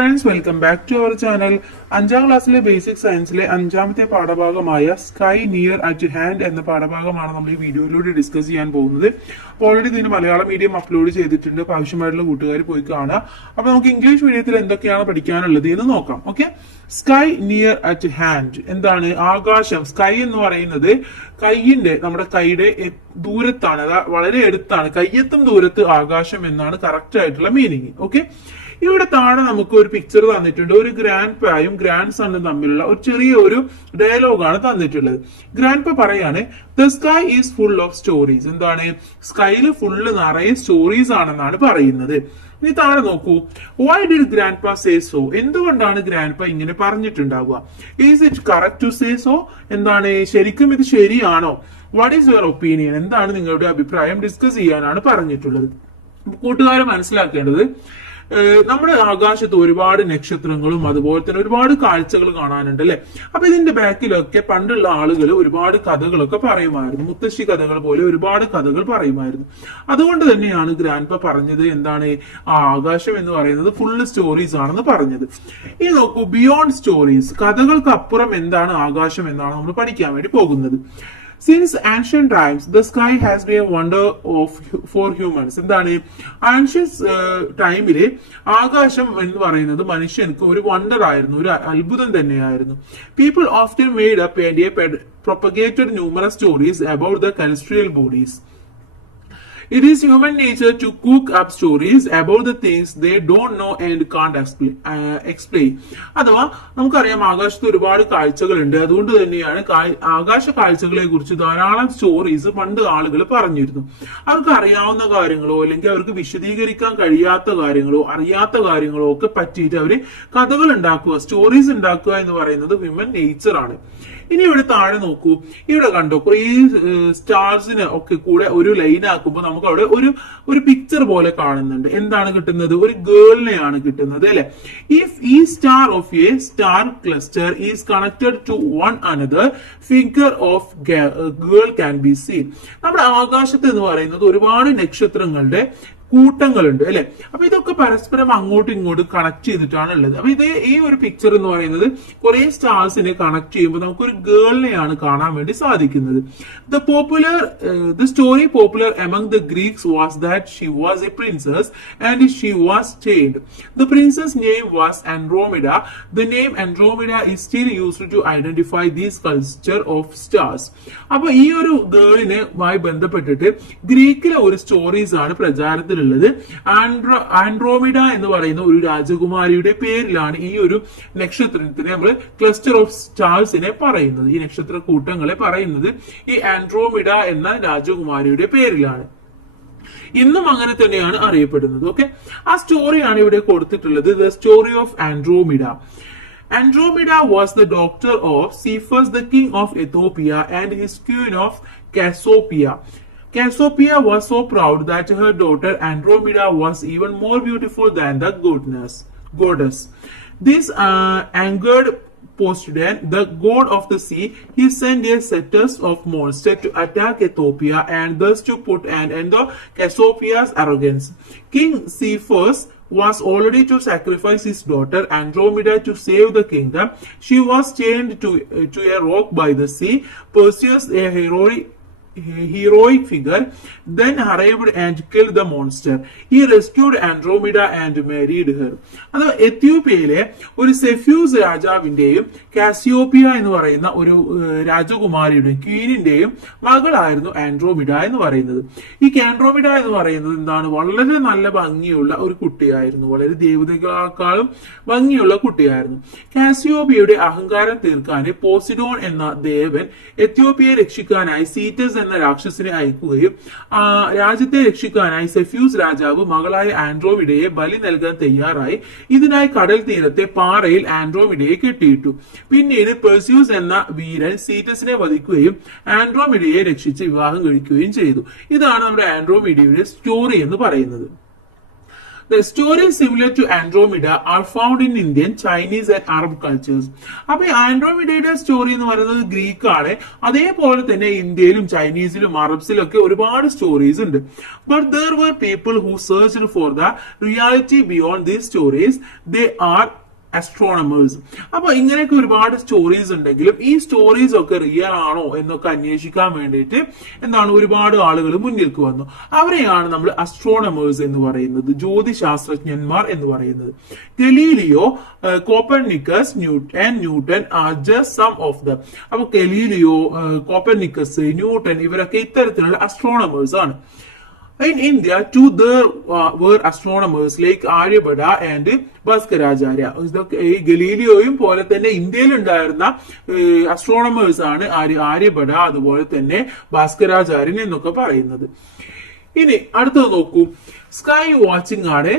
Friends, welcome back to our channel. 5ാം ക്ലാസ്സിലെ basic സയൻസിലെ 5ാമത്തെ പാഠഭാഗമായ സ്കൈ നിയർ അറ്റ് ഹാൻഡ് എന്ന പാഠഭാഗമാണ് നമ്മൾ ഈ വീഡിയോയിലൂടെ ഡിസ്കസ് ചെയ്യാൻ പോകുന്നത്. ഓൾറെഡി ഇതിന് മലയാളം മീഡിയം അപ്ലോഡ് ചെയ്തിട്ടുണ്ട്. അപ്പോൾ ആവശ്യമായിട്ടുള്ള കൂട്ടുകാർ പോയി കാണുക. അപ്പൊ നമുക്ക് ഇംഗ്ലീഷ് മീഡിയത്തിൽ എന്തൊക്കെയാണ് പഠിക്കാനുള്ളത് എന്ന് നോക്കാം. Okay, sky near at hand എന്താണ്? ആകാശം. സ്കൈ എന്ന് പറയുന്നത് നമ്മുടെ കൈയുടെ ദൂരത്താണ്, വളരെ അടുത്താണ്. കയ്യെത്തും ദൂരത്ത് ആകാശം എന്നാണ് കറക്റ്റ് ആയിട്ടുള്ള മീനിങ്. ഓക്കെ, ഇവിടെ താഴെ നമുക്ക് ഒരു പിക്ചർ തന്നിട്ടുണ്ട്. ഒരു ഗ്രാൻഡ് പായും ഗ്രാൻഡ് സണ്ണും തമ്മിലുള്ള ഒരു ചെറിയ ഒരു ഡയലോഗാണ് തന്നിട്ടുള്ളത്. ഗ്രാൻഡ് പ പറയാണ്, the sky is full of stories. എന്താണ്? സ്കൈയില് ഫുള്ള് നിറയെ സ്റ്റോറീസ് ആണെന്നാണ് പറയുന്നത്. ഇനി താഴെ നോക്കൂ. Why did grandpa say so? എന്തുകൊണ്ടാണ് ഗ്രാൻഡ് പ ഇങ്ങനെ പറഞ്ഞിട്ടുണ്ടാവുക? Is it correct to say so? എന്താണ്, ശരിക്കും ഇത് ശരിയാണോ? What is your opinion? എന്താണ് നിങ്ങളുടെ അഭിപ്രായം? ഡിസ്കസ് ചെയ്യാനാണ് പറഞ്ഞിട്ടുള്ളത്. കൂട്ടുകാരെ മനസ്സിലാക്കേണ്ടത്, നമ്മുടെ ആകാശത്ത് ഒരുപാട് നക്ഷത്രങ്ങളും അതുപോലെ തന്നെ ഒരുപാട് കാഴ്ചകൾ കാണാനുണ്ട് അല്ലെ. അപ്പൊ ഇതിന്റെ ബാക്കിലൊക്കെ പണ്ടുള്ള ആളുകൾ ഒരുപാട് കഥകളൊക്കെ പറയുമായിരുന്നു. മുത്തശ്ശി കഥകൾ പോലെ ഒരുപാട് കഥകൾ പറയുമായിരുന്നു. അതുകൊണ്ട് തന്നെയാണ് ഗ്രാൻഡ് പ പറഞ്ഞത് എന്താണ്, ആകാശം എന്ന് പറയുന്നത് ഫുള്ള് സ്റ്റോറീസ് ആണെന്ന് പറഞ്ഞത്. ഇനി നോക്കൂ, ബിയോണ്ട് സ്റ്റോറീസ്, കഥകൾക്ക് അപ്പുറം എന്താണ് ആകാശം എന്നാണ് നമ്മൾ പഠിക്കാൻ വേണ്ടി പോകുന്നത്. Since ancient times, the sky has been a wonder for humans. എന്താണ്? ആൻഷ്യസ് ടൈമില് ആകാശം എന്ന് പറയുന്നത് മനുഷ്യർക്ക് ഒരു വണ്ടർ ആയിരുന്നു, ഒരു അത്ഭുതം തന്നെയായിരുന്നു. People often made up and propagated numerous stories about the celestial bodies. It is human nature to cook up stories about the things they don't know and can't explain. അഥവാ നമുക്കറിയാം ആകാശത്ത് ഒരുപാട് കാഴ്ചകളുണ്ട്. അതുകൊണ്ട് തന്നെയാണ് ആകാശ കാഴ്ചകളെ കുറിച്ച് ധാരാളം സ്റ്റോറീസ് പണ്ട് ആളുകൾ പറഞ്ഞിരുന്നു. അവർക്ക് അറിയാവുന്ന കാര്യങ്ങളോ അല്ലെങ്കിൽ അവർക്ക് വിശദീകരിക്കാൻ കഴിയാത്ത കാര്യങ്ങളോ അറിയാത്ത കാര്യങ്ങളോ ഒക്കെ പറ്റിയിട്ട് അവര് കഥകൾ ഉണ്ടാക്കുക, സ്റ്റോറീസ് ഉണ്ടാക്കുക എന്ന് പറയുന്നത് ഹ്യൂമൻ നേച്ചർ ആണ്. ഇനി ഇവിടെ താഴെ നോക്കൂ. ഇവിടെ കണ്ടോ, കുറേ സ്റ്റാർസിനെ ഒക്കെ കൂടെ ഒരു ലൈൻ ആക്കുമ്പോൾ നമുക്ക് അവിടെ ഒരു പിക്ചർ പോലെ കാണുന്നുണ്ട്. എന്താണ് കിട്ടുന്നത്? ഒരു ഗേളിനെയാണ് കിട്ടുന്നത് അല്ലെ. ഇഫ് ഈ star of a star cluster is connected to one another, figure of girl can be seen. നമ്മുടെ ആകാശത്ത് എന്ന് പറയുന്നത് ഒരുപാട് നക്ഷത്രങ്ങളുടെ കൂട്ടങ്ങളുണ്ട് അല്ലെ. അപ്പൊ ഇതൊക്കെ പരസ്പരം അങ്ങോട്ടും ഇങ്ങോട്ടും കണക്ട് ചെയ്തിട്ടാണ് ഉള്ളത്. അപ്പൊ ഈ ഒരു പിക്ചർ എന്ന് പറയുന്നത് കുറെ സ്റ്റാർസിനെ കണക്ട് ചെയ്യുമ്പോൾ നമുക്കൊരു ഗേളിനെയാണ് കാണാൻ വേണ്ടി സാധിക്കുന്നത്. The story popular among the Greeks was that she was a princess and she was chained. The princess name was Andromeda. The name Andromeda is still used to identify this cluster of stars. അപ്പൊ ഈ ഒരു ഗേളിനുമായി ബന്ധപ്പെട്ടിട്ട് ഗ്രീക്കിലെ ഒരു stories ആണ് പ്രചാരത്തിൽ ഉള്ളത്. Andromeda എന്ന് പറയുന്ന ഒരു രാജകുമാരിയുടെ പേരിലാണ് ഈ ഒരു നക്ഷത്രത്തിനെ നമ്മൾ ക്ലസ്റ്റർ ഓഫ് സ്റ്റാർസിനെ പറയുന്നത്. ഈ നക്ഷത്ര കൂട്ടങ്ങളെ പറയുന്നത് ഈ ആൻഡ്രോമിഡ എന്ന രാജകുമാരിയുടെ പേരിലാണ്. ഇന്നും അങ്ങനെ തന്നെയാണ് അറിയപ്പെടുന്നത്. ഓക്കെ, ആ സ്റ്റോറിയാണ് ഇവിടെ കൊടുത്തിട്ടുള്ളത്. The story of Andromeda. Andromeda was the daughter of Cepheus, the king of Ethiopia, and his queen of Cassiopeia. Cassiopeia was so proud that her daughter Andromeda was even more beautiful than the goddess. This angered Poseidon, the god of the sea. He sent a set of monsters to attack Ethiopia and thus to put an end to Cassiopeia's arrogance. King Cepheus was already to sacrifice his daughter Andromeda to save the kingdom. She was chained to a rock by the sea. Perseus, a heroic figure, then arrived and killed the monster. He rescued Andromeda and married her. അത് എത്യോപ്യയിലെ ഒരു സെഫ്യൂസ് രാജാവിന്റെയും Cassiopeia എന്ന് പറയുന്ന ഒരു രാജകുമാരിയുടെയും ക്വീനിന്റെയും മകളായിരുന്നു Andromeda എന്ന് പറയുന്നത്. ഈ Andromeda എന്ന് പറയുന്നത് എന്താണ്? വളരെ നല്ല ഭംഗിയുള്ള ഒരു കുട്ടിയായിരുന്നു. വളരെ ദേവതകളെക്കാളും ഭംഗിയുള്ള കുട്ടിയായിരുന്നു. കാസിയോപ്പിയയുടെ അഹങ്കാരം തീർക്കാൻ പോസിഡോൺ എന്ന ദേവൻ എത്യോപ്യയെ രക്ഷിക്കാനായി സീറ്റസ് എന്ന രാക്ഷസിനെ അയക്കുകയും രാജ്യത്തെ രക്ഷിക്കാനായി സെഫ്യൂസ് രാജാവ് മകളായ ആൻഡ്രോമിഡയെ ബലി നൽകാൻ തയ്യാറായി. ഇതിനായി കടൽ തീരത്തെ പാറയിൽ ആൻഡ്രോമിഡയെ കെട്ടിയിട്ടു. പിന്നീട് പെർസ്യൂസ് എന്ന വീരൻ സീറ്റസിനെ വധിക്കുകയും ആൻഡ്രോമിഡയെ രക്ഷിച്ച് വിവാഹം കഴിക്കുകയും ചെയ്തു. ഇതാണ് നമ്മുടെ ആൻഡ്രോമിഡയുടെ സ്റ്റോറി എന്ന് പറയുന്നത്. The stories similar to Andromeda are found in Indian, Chinese and Arab cultures. അപ്പൊ ഈ ആൻഡ്രോമിഡയുടെ സ്റ്റോറി എന്ന് പറയുന്നത് ഗ്രീക്ക് ആണ്. അതേപോലെ തന്നെ ഇന്ത്യയിലും ചൈനീസിലും അറബ്സിലും ഒക്കെ ഒരുപാട് സ്റ്റോറീസ് ഉണ്ട്. But there were people who searched for the reality beyond these stories. They are astronomers. അപ്പൊ ഇങ്ങനെയൊക്കെ ഒരുപാട് സ്റ്റോറീസ് ഉണ്ടെങ്കിലും ഈ സ്റ്റോറീസ് ഒക്കെ റിയൽ ആണോ എന്നൊക്കെ അന്വേഷിക്കാൻ വേണ്ടിയിട്ട് എന്താണ് ഒരുപാട് ആളുകൾ മുന്നിലേക്ക് വന്നു. അവരെയാണ് നമ്മൾ അസ്ട്രോണമേഴ്സ് എന്ന് പറയുന്നത്, ജ്യോതിശാസ്ത്രജ്ഞന്മാർ എന്ന് പറയുന്നത്. Galileo, Copernicus, Newton are just some of them. അപ്പൊ ഗലീലിയോ, കോപ്പർനിക്കസ്, ന്യൂട്ടൺ ഇവരൊക്കെ ഇത്തരത്തിലുള്ള അസ്ട്രോണമേഴ്സ് ആണ്. In India, too, there were astronomers like Aryabhata and Bhaskaracharya. ഈ ഗലീലിയോയും പോലെ തന്നെ ഇന്ത്യയിൽ ഉണ്ടായിരുന്ന അസ്ട്രോണമേഴ്സ് ആണ് ആര്യഭട, അതുപോലെ തന്നെ ഭാസ്കരാചാര്യൻ എന്നൊക്കെ പറയുന്നത്. ഇനി അടുത്തത് നോക്കൂ, സ്കൈ വാച്ചിങ് ആണ്.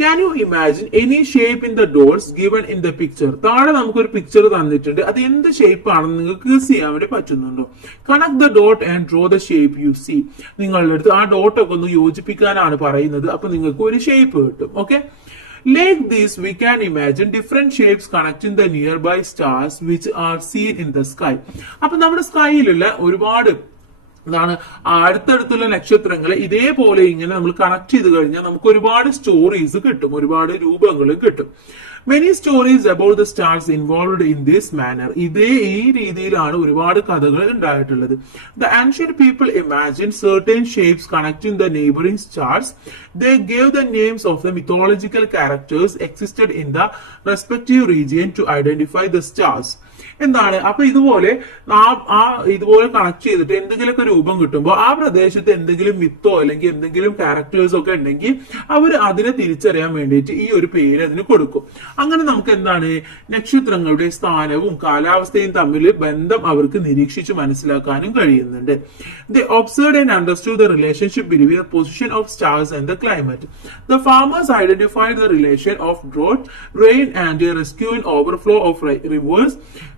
Can you imagine any shape in the dots given in the picture? താഴെ നമുക്കൊരു പിക്ചർ തന്നിട്ടുണ്ട്. അത് എന്ത് ഷേപ്പ് ആണെന്ന് നിങ്ങൾക്ക് ഗസ് ചെയ്യാൻ വേണ്ടി പറ്റുന്നുണ്ടോ? Connect the dot and draw the shape you see. നിങ്ങളുടെ അടുത്ത് ആ ഡോട്ട് ഒക്കെ ഒന്ന് യോജിപ്പിക്കാനാണ് പറയുന്നത്. അപ്പൊ നിങ്ങൾക്ക് ഒരു ഷേപ്പ് കിട്ടും. Okay, like this we can imagine different shapes connecting the nearby stars which are seen in the sky. അപ്പൊ നമ്മുടെ സ്കൈയിലുള്ള ഒരുപാട് എന്താണ് അടുത്തടുത്തുള്ള നക്ഷത്രങ്ങളെ ഇതേപോലെ ഇങ്ങനെ നമ്മൾ കണക്ട് ചെയ്ത് കഴിഞ്ഞാൽ നമുക്ക് ഒരുപാട് സ്റ്റോറീസ് കിട്ടും, ഒരുപാട് രൂപങ്ങളും കിട്ടും. Many stories about the stars involved in this manor. ഈ രീതിയിലാണ് ഒരുപാട് കഥകൾ ഉണ്ടായിട്ടുള്ളത്. The ancient people imagine certain shapes connecting the neighboring stars. They gave the names of the mythological characters existed in the respective region to identify the stars. എന്താണ് അപ്പൊ ഇതുപോലെ ഇതുപോലെ connect ചെയ്തിട്ട് എന്തെങ്കിലുമൊക്കെ രൂപം കിട്ടുമ്പോൾ ആ പ്രദേശത്ത് എന്തെങ്കിലും മിത്തോ അല്ലെങ്കിൽ എന്തെങ്കിലും ക്യാരക്ടേഴ്സ് ഒക്കെ ഉണ്ടെങ്കിൽ അവർ അതിനെ തിരിച്ചറിയാൻ വേണ്ടിയിട്ട് ഈ ഒരു പേര് അതിന് കൊടുക്കും. അങ്ങനെ നമുക്ക് എന്താണ് നക്ഷത്രങ്ങളുടെ സ്ഥാനവും കാലാവസ്ഥയും തമ്മിൽ ബന്ധം അവർക്ക് നിരീക്ഷിച്ച് മനസ്സിലാക്കാനും കഴിയുന്നുണ്ട്. They observed and understood the relationship between the position of stars and the climate. The farmers identified the relation of drought, rain and a rescuing overflow of rivers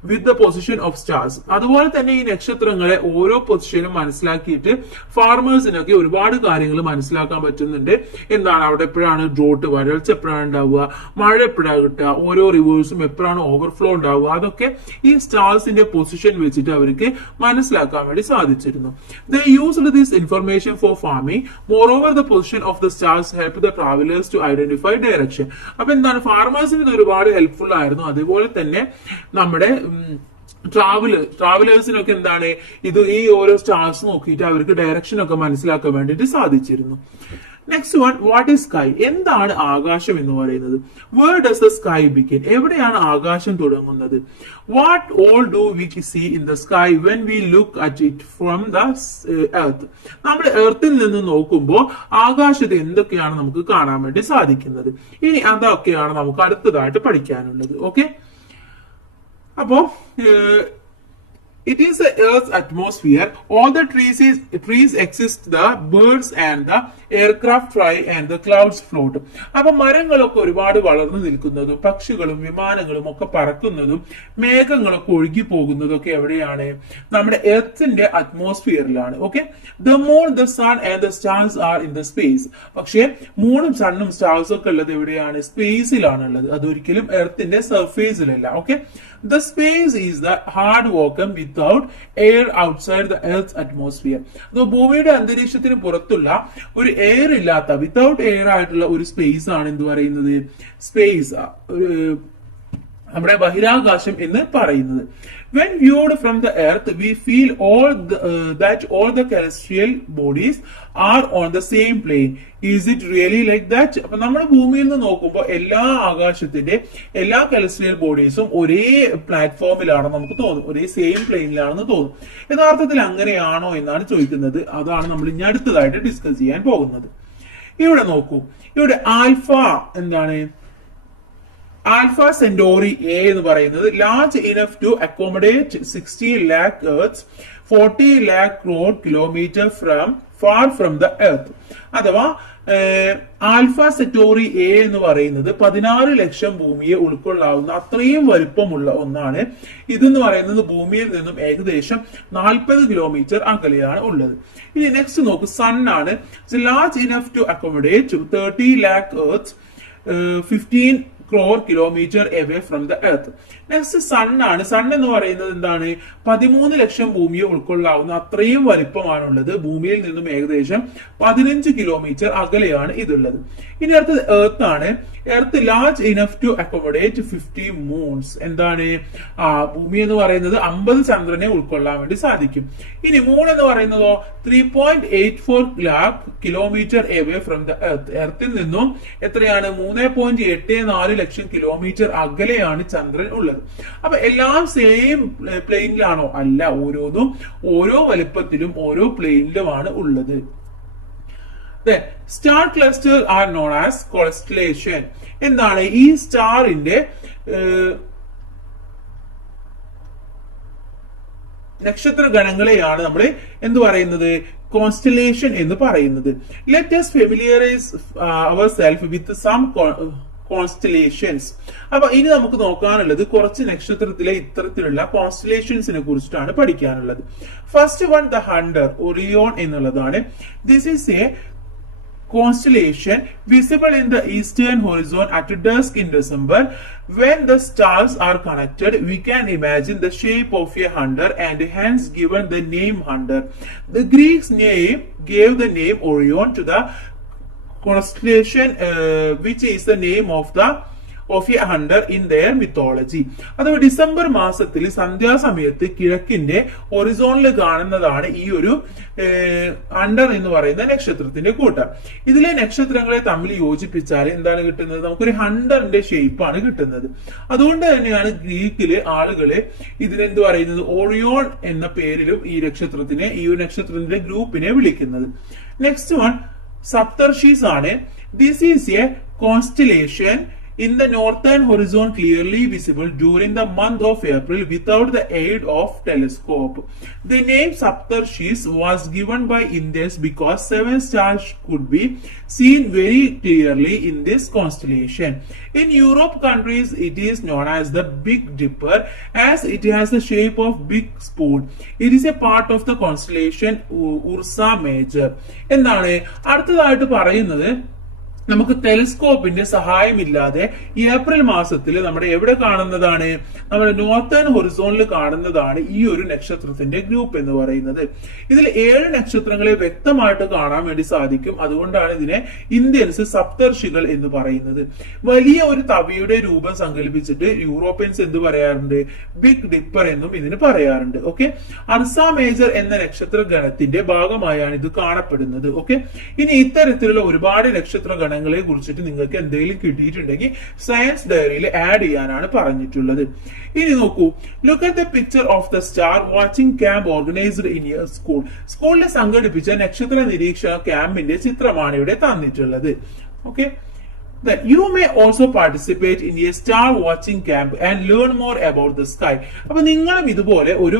with the position of stars. അതുപോലെ തന്നെ ഈ നക്ഷത്രങ്ങളെ ഓരോ പൊസിഷനും മനസ്സിലാക്കിയിട്ട് ഫാർമേഴ്സിനൊക്കെ ഒരുപാട് കാര്യങ്ങൾ മനസ്സിലാക്കാൻ പറ്റുന്നുണ്ട്. എന്താണ് അവിടെ എപ്പോഴാണ് ഡ്രോട്ട്, വരൾച്ച എപ്പോഴാണ് ഉണ്ടാവുക, മഴ എപ്പോഴാണ് കിട്ടുക, ഓരോ റിവേഴ്സും എപ്പോഴാണ് ഓവർഫ്ലോ ഉണ്ടാവുക, അതൊക്കെ ഈ സ്റ്റാർസിന്റെ പൊസിഷൻ വെച്ചിട്ട് അവർക്ക് മനസ്സിലാക്കാൻ വേണ്ടി സാധിച്ചിരുന്നു. They used this information for farming. Moreover, the position of the stars helped the travelers to identify direction. അപ്പൊ എന്താണ് ഫാർമേഴ്സിന് ഇത് ഒരുപാട് ഹെൽപ്ഫുൾ ആയിരുന്നു. അതുപോലെ തന്നെ നമ്മുടെ ട്രാവലേഴ്സിനൊക്കെ എന്താണ് ഇത് ഈ ഓരോ സ്റ്റാർസ് നോക്കിയിട്ട് അവർക്ക് ഡയറക്ഷൻ ഒക്കെ മനസ്സിലാക്കാൻ വേണ്ടിയിട്ട് സാധിച്ചിരുന്നു. Next one, what is sky? എന്താണ് ആകാശം എന്ന് പറയുന്നത്? Where does the sky begin? എവിടെയാണ് ആകാശം തുടങ്ങുന്നത്? What all do we see in the sky when we look at it from the earth? നമ്മൾ എർത്തിൽ നിന്ന് നോക്കുമ്പോൾ ആകാശത്ത് എന്തൊക്കെയാണ് നമുക്ക് കാണാൻ വേണ്ടി സാധിക്കുന്നത്? ഇനി അതൊക്കെയാണ് നമുക്ക് അടുത്തതായിട്ട് പഠിക്കാനുള്ളത്. ഓക്കെ, അപ്പോ it is the earth's atmosphere. All the trees exist, the birds and the aircraft fly and the clouds float. അപ്പൊ മരങ്ങളൊക്കെ ഒരുപാട് വളർന്നു നിൽക്കുന്നതും പക്ഷികളും വിമാനങ്ങളും ഒക്കെ പറക്കുന്നതും മേഘങ്ങളൊക്കെ ഒഴുകി പോകുന്നതും ഒക്കെ എവിടെയാണ്? നമ്മുടെ എർത്തിന്റെ അറ്റ്മോസ്ഫിയറിലാണ്. Okay, the moon, the sun and the stars are in the space. പക്ഷേ മൂണും സണ്ണും സ്റ്റാർസും ഒക്കെ ഉള്ളത് എവിടെയാണ്? സ്പേസിലാണ് ഉള്ളത്, അതൊരിക്കലും എർത്തിന്റെ സർഫേസിലല്ല. Okay, the space is the hard vacuum without air outside the earth's atmosphere. അപ്പോൾ ഭൂമിയുടെ അന്തരീക്ഷത്തിന് പുറത്തുള്ള ഒരു എയർ ഇല്ലാത്ത, വിത്തൗട്ട് എയർ ആയിട്ടുള്ള ഒരു സ്പേസ് ആണ് എന്ത് പറയുന്നത്? സ്പേസ്, നമ്മുടെ ബഹിരാകാശം എന്ന് പറയുന്നത്. When viewed from the earth, we feel that all the celestial bodies are on the same plane. Is it really like that? അപ്പൊ നമ്മൾ ഭൂമിയിൽ നിന്ന് നോക്കുമ്പോൾ ആകാശത്തിന്റെ എല്ലാ celestial ബോഡീസും ഒരേ പ്ലാറ്റ്ഫോമിലാണ് നമുക്ക് തോന്നും, ഒരേ സെയിം പ്ലെയിനിലാണെന്ന് തോന്നും. യഥാർത്ഥത്തിൽ അങ്ങനെയാണോ എന്നാണ് ചോദിക്കുന്നത്. അതാണ് നമ്മൾ ഇനി അടുത്തതായിട്ട് ഡിസ്കസ് ചെയ്യാൻ പോകുന്നത്. ഇവിടെ നോക്കൂ, ഇവിടെ ആൽഫ എന്താണ്? ആൽഫ സെന്റോറി എ എന്ന് പറയുന്നത് large enough to accommodate 60 lakh earth, 40 lakh crore kilometer from far from the earth. അഥവാ ആൽഫ സെറ്റോറി എ എന്ന് പറയുന്നത് 16 ലക്ഷം ഭൂമിയെ ഉൾക്കൊള്ളാവുന്ന അത്രയും വലുപ്പമുള്ള ഒന്നാണ്. ഇതെന്ന് പറയുന്നത് ഭൂമിയിൽ നിന്നും ഏകദേശം 40 കിലോമീറ്റർ അകലെയാണ് ഉള്ളത്. ഇനി നെക്സ്റ്റ് നോക്കൂ, സൺ ആണ്. Large enough to accommodate 30 lakh earth, 15 crore kilometer away from the earth. Next sun ആണ്. സൺ എന്ന് പറയുന്നത് എന്താണ്? 13 ലക്ഷം ഭൂമിയെ ഉൾക്കൊള്ളാവുന്ന അത്രയും വലിപ്പമാണുള്ളത്. ഭൂമിയിൽ നിന്നും ഏകദേശം 15 കിലോമീറ്റർ അകലെയാണ് ഇതുള്ളത്. ഇനി അടുത്തത് എർത്ത് ആണ്. Earth large enough to accommodate 50 moons. എന്താണ്? ഭൂമി എന്ന് പറയുന്നത് 50 ചന്ദ്രനെ ഉൾക്കൊള്ളാൻ വേണ്ടി സാധിക്കും. ഇനി മൂൺ എന്ന് പറയുന്നതോ 3.84 lakh kilometre away from the earth. എർത്തിൽ നിന്നും എത്രയാണ്? 3.84 ലക്ഷം കിലോമീറ്റർ അകലെയാണ് ചന്ദ്രൻ ഉള്ളത്. അപ്പൊ എല്ലാം സെയിം പ്ലെയിനിലാണോ? അല്ല, ഓരോന്നും ഓരോ വലുപ്പത്തിലും ഓരോ പ്ലെയിനിലുമാണ് ഉള്ളത്. Star cluster are known as constellation. എന്താണ്? ഈ സ്റ്റാറിന്റെ നക്ഷത്ര ഗണങ്ങളെയാണ് നമ്മൾ എന്ത് പറയുന്നത്? കോൺസ്റ്റലേഷൻ എന്ന് പറയുന്നത്. Let us familiarize ourselves with some constellations. അപ്പൊ ഇനി നമുക്ക് നോക്കാനുള്ളത് കുറച്ച് നക്ഷത്രത്തിലെ ഇത്തരത്തിലുള്ള കോൺസ്റ്റലേഷൻസിനെ കുറിച്ചിട്ടാണ് പഠിക്കാനുള്ളത്. First one the hunter, Orion എന്നുള്ളതാണ്. This is a constellation visible in the eastern horizon at dusk in December. When the stars are connected, we can imagine the shape of a hunter and hence given the name hunter. The Greeks gave the name Orion to the constellation which is the name of a hunter in their mythology. അഥവാ December മാസത്തിൽ സന്ധ്യാസമയത്ത് കിഴക്കിന്റെ ഒറിസോണിൽ കാണുന്നതാണ് ഈ ഒരു Hunter എന്ന് പറയുന്ന നക്ഷത്രത്തിന്റെ കൂട്ടം. ഇതിലെ നക്ഷത്രങ്ങളെ തമ്മിൽ യോജിപ്പിച്ചാൽ എന്താണ് കിട്ടുന്നത്? നമുക്കൊരു ഹണ്ടറിന്റെ ഷേപ്പാണ് കിട്ടുന്നത്. അതുകൊണ്ട് തന്നെയാണ് ഗ്രീക്കില് ആളുകള് ഇതിനെന്ത് പറയുന്നത്? ഓറിയോൺ എന്ന പേരിലും ഈ ഒരു നക്ഷത്രത്തിന്റെ ഗ്രൂപ്പിനെ വിളിക്കുന്നത്. നെക്സ്റ്റ് വൺ സപ്തർഷീസ് ആണ്. This is A constellation in the northern horizon clearly visible during the month of April without the aid of telescope. The name Saptarshis was given by Indians because 7 stars could be seen very clearly in this constellation. In Europe countries it is known as the Big Dipper as it has the shape of big spoon. It is a part of the constellation Ursa Major. എന്താണ് അടുത്തതായിട്ട് പറയുന്നത്? നമുക്ക് ടെലിസ്കോപ്പിന്റെ സഹായമില്ലാതെ April മാസത്തിൽ നമ്മുടെ എവിടെ കാണുന്നതാണ്? നമ്മുടെ നോർത്തേൺ ഹൊറിസോണിൽ കാണുന്നതാണ് ഈ ഒരു നക്ഷത്രത്തിന്റെ ഗ്രൂപ്പ് എന്ന് പറയുന്നത്. ഇതിൽ 7 നക്ഷത്രങ്ങളെ വ്യക്തമായിട്ട് കാണാൻ വേണ്ടി സാധിക്കും. അതുകൊണ്ടാണ് ഇതിനെ ഇന്ത്യൻസ് സപ്തർഷികൾ എന്ന് പറയുന്നത്. വലിയ ഒരു തവിയുടെ രൂപം സങ്കല്പിച്ചിട്ട് യൂറോപ്യൻസ് എന്ത് പറയാറുണ്ട്? ബിഗ് ഡിപ്പർ എന്നും ഇതിന് പറയാറുണ്ട്. ഓക്കെ, അർസ മേജർ എന്ന നക്ഷത്ര ഗണത്തിന്റെ ഭാഗമായാണ് ഇത് കാണപ്പെടുന്നത്. ഓക്കെ, ഇനി ഇത്തരത്തിലുള്ള ഒരുപാട് നക്ഷത്ര ഗണങ്ങളെ കുറിച്ചിട്ട് നിങ്ങൾക്ക് എന്തെങ്കിലും കിട്ടിയിട്ടുണ്ടെങ്കിൽ സയൻസ് ഡയറിയിൽ ആഡ് ചെയ്യാനാണ് പറഞ്ഞിട്ടുള്ളത്. ഇനി നോക്കൂ, look at the picture of the star watching camp organised in your school. സ്കൂളിൽ സംഘടിപ്പിച്ച നക്ഷത്ര നിരീക്ഷണ ക്യാമ്പിന്റെ ചിത്രമാണ് ഇവിടെ തന്നിട്ടുള്ളത്. Okay, that you may also participate in a star watching camp and learn more about the sky. അപ്പൊ നിങ്ങളും ഇതുപോലെ ഒരു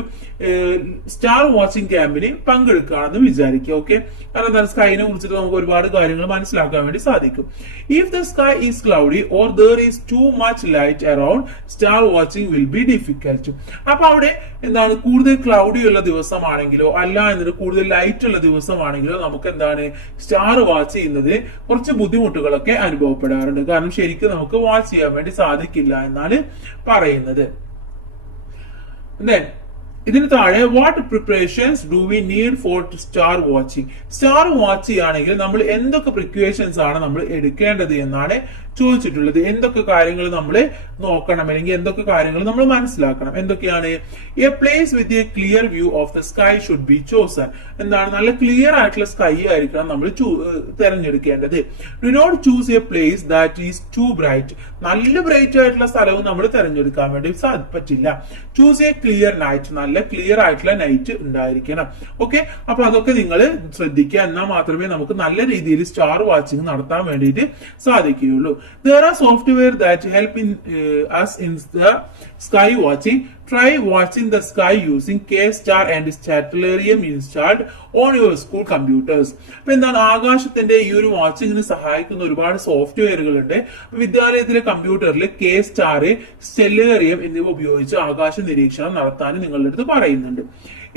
സ്റ്റാർ വാച്ചിങ് ക്യാമ്പിന് പങ്കെടുക്കുകയാണെന്ന് വിചാരിക്കുക. ഓക്കെ, കാരണം എന്താണ്? സ്കൈനെ കുറിച്ചിട്ട് നമുക്ക് ഒരുപാട് കാര്യങ്ങൾ മനസ്സിലാക്കാൻ വേണ്ടി സാധിക്കും. If the sky is cloudy or there is too much light around, star watching will be difficult. അപ്പൊ അവിടെ എന്താണ്? കൂടുതൽ ക്ലൗഡി ഉള്ള ദിവസമാണെങ്കിലോ അല്ല എന്നിട്ട് കൂടുതൽ ലൈറ്റ് ഉള്ള ദിവസമാണെങ്കിലോ നമുക്ക് എന്താണ്? സ്റ്റാർ വാച്ച് ചെയ്യുന്നത് കുറച്ച് ബുദ്ധിമുട്ടുകളൊക്കെ അനുഭവപ്പെടും. കാരണം ശരിക്കും നമുക്ക് വാച്ച് ചെയ്യാൻ വേണ്ടി സാധിക്കില്ല എന്നാണ് പറയുന്നത്. ഇതിന് താഴെ what preparations do we need for star watching. Star watch ചെയ്യുകയാണെങ്കിൽ നമ്മൾ എന്തൊക്കെ പ്രിക്വേഷൻസ് ആണ് നമ്മൾ എടുക്കേണ്ടത് എന്നാണ് ചോദിച്ചിട്ടുള്ളത്. എന്തൊക്കെ കാര്യങ്ങൾ നമ്മൾ നോക്കണം അല്ലെങ്കിൽ എന്തൊക്കെ കാര്യങ്ങൾ നമ്മൾ മനസ്സിലാക്കണം? എന്തൊക്കെയാണ്? A place with a clear view of the sky should be chosen. എന്താണ്? നല്ല ക്ലിയർ ആയിട്ടുള്ള സ്കൈ ആയിരിക്കണം നമ്മൾ തെരഞ്ഞെടുക്കേണ്ടത്. Do not choose a place that is too bright. നല്ല ബ്രൈറ്റ് ആയിട്ടുള്ള സ്ഥലവും നമ്മൾ തെരഞ്ഞെടുക്കാൻ വേണ്ടി പറ്റില്ല. Choose a clear night. നല്ല ക്ലിയർ ആയിട്ടുള്ള നൈറ്റ് ഉണ്ടായിരിക്കണം. ഓക്കെ, അപ്പൊ അതൊക്കെ നിങ്ങൾ ശ്രദ്ധിക്കുക. എന്നാൽ മാത്രമേ നമുക്ക് നല്ല രീതിയിൽ സ്റ്റാർ വാച്ചിങ് നടത്താൻ വേണ്ടിയിട്ട് സാധിക്കുകയുള്ളൂ. There are software that help us in the sky watching. Try watching the sky using K-Star and Statellarium installed on your school computers. അപ്പൊ എന്താണ് ആകാശത്തിന്റെ ഈ ഒരു വാച്ചിങ്ങിന് സഹായിക്കുന്ന ഒരുപാട് സോഫ്റ്റ്വെയറുകൾ ഉണ്ട്. വിദ്യാലയത്തിലെ കമ്പ്യൂട്ടറിൽ K-Star, Stellarium എന്നിവ ഉപയോഗിച്ച് ആകാശ നിരീക്ഷണം നടത്താൻ നിങ്ങളുടെ അടുത്ത് പറയുന്നുണ്ട്.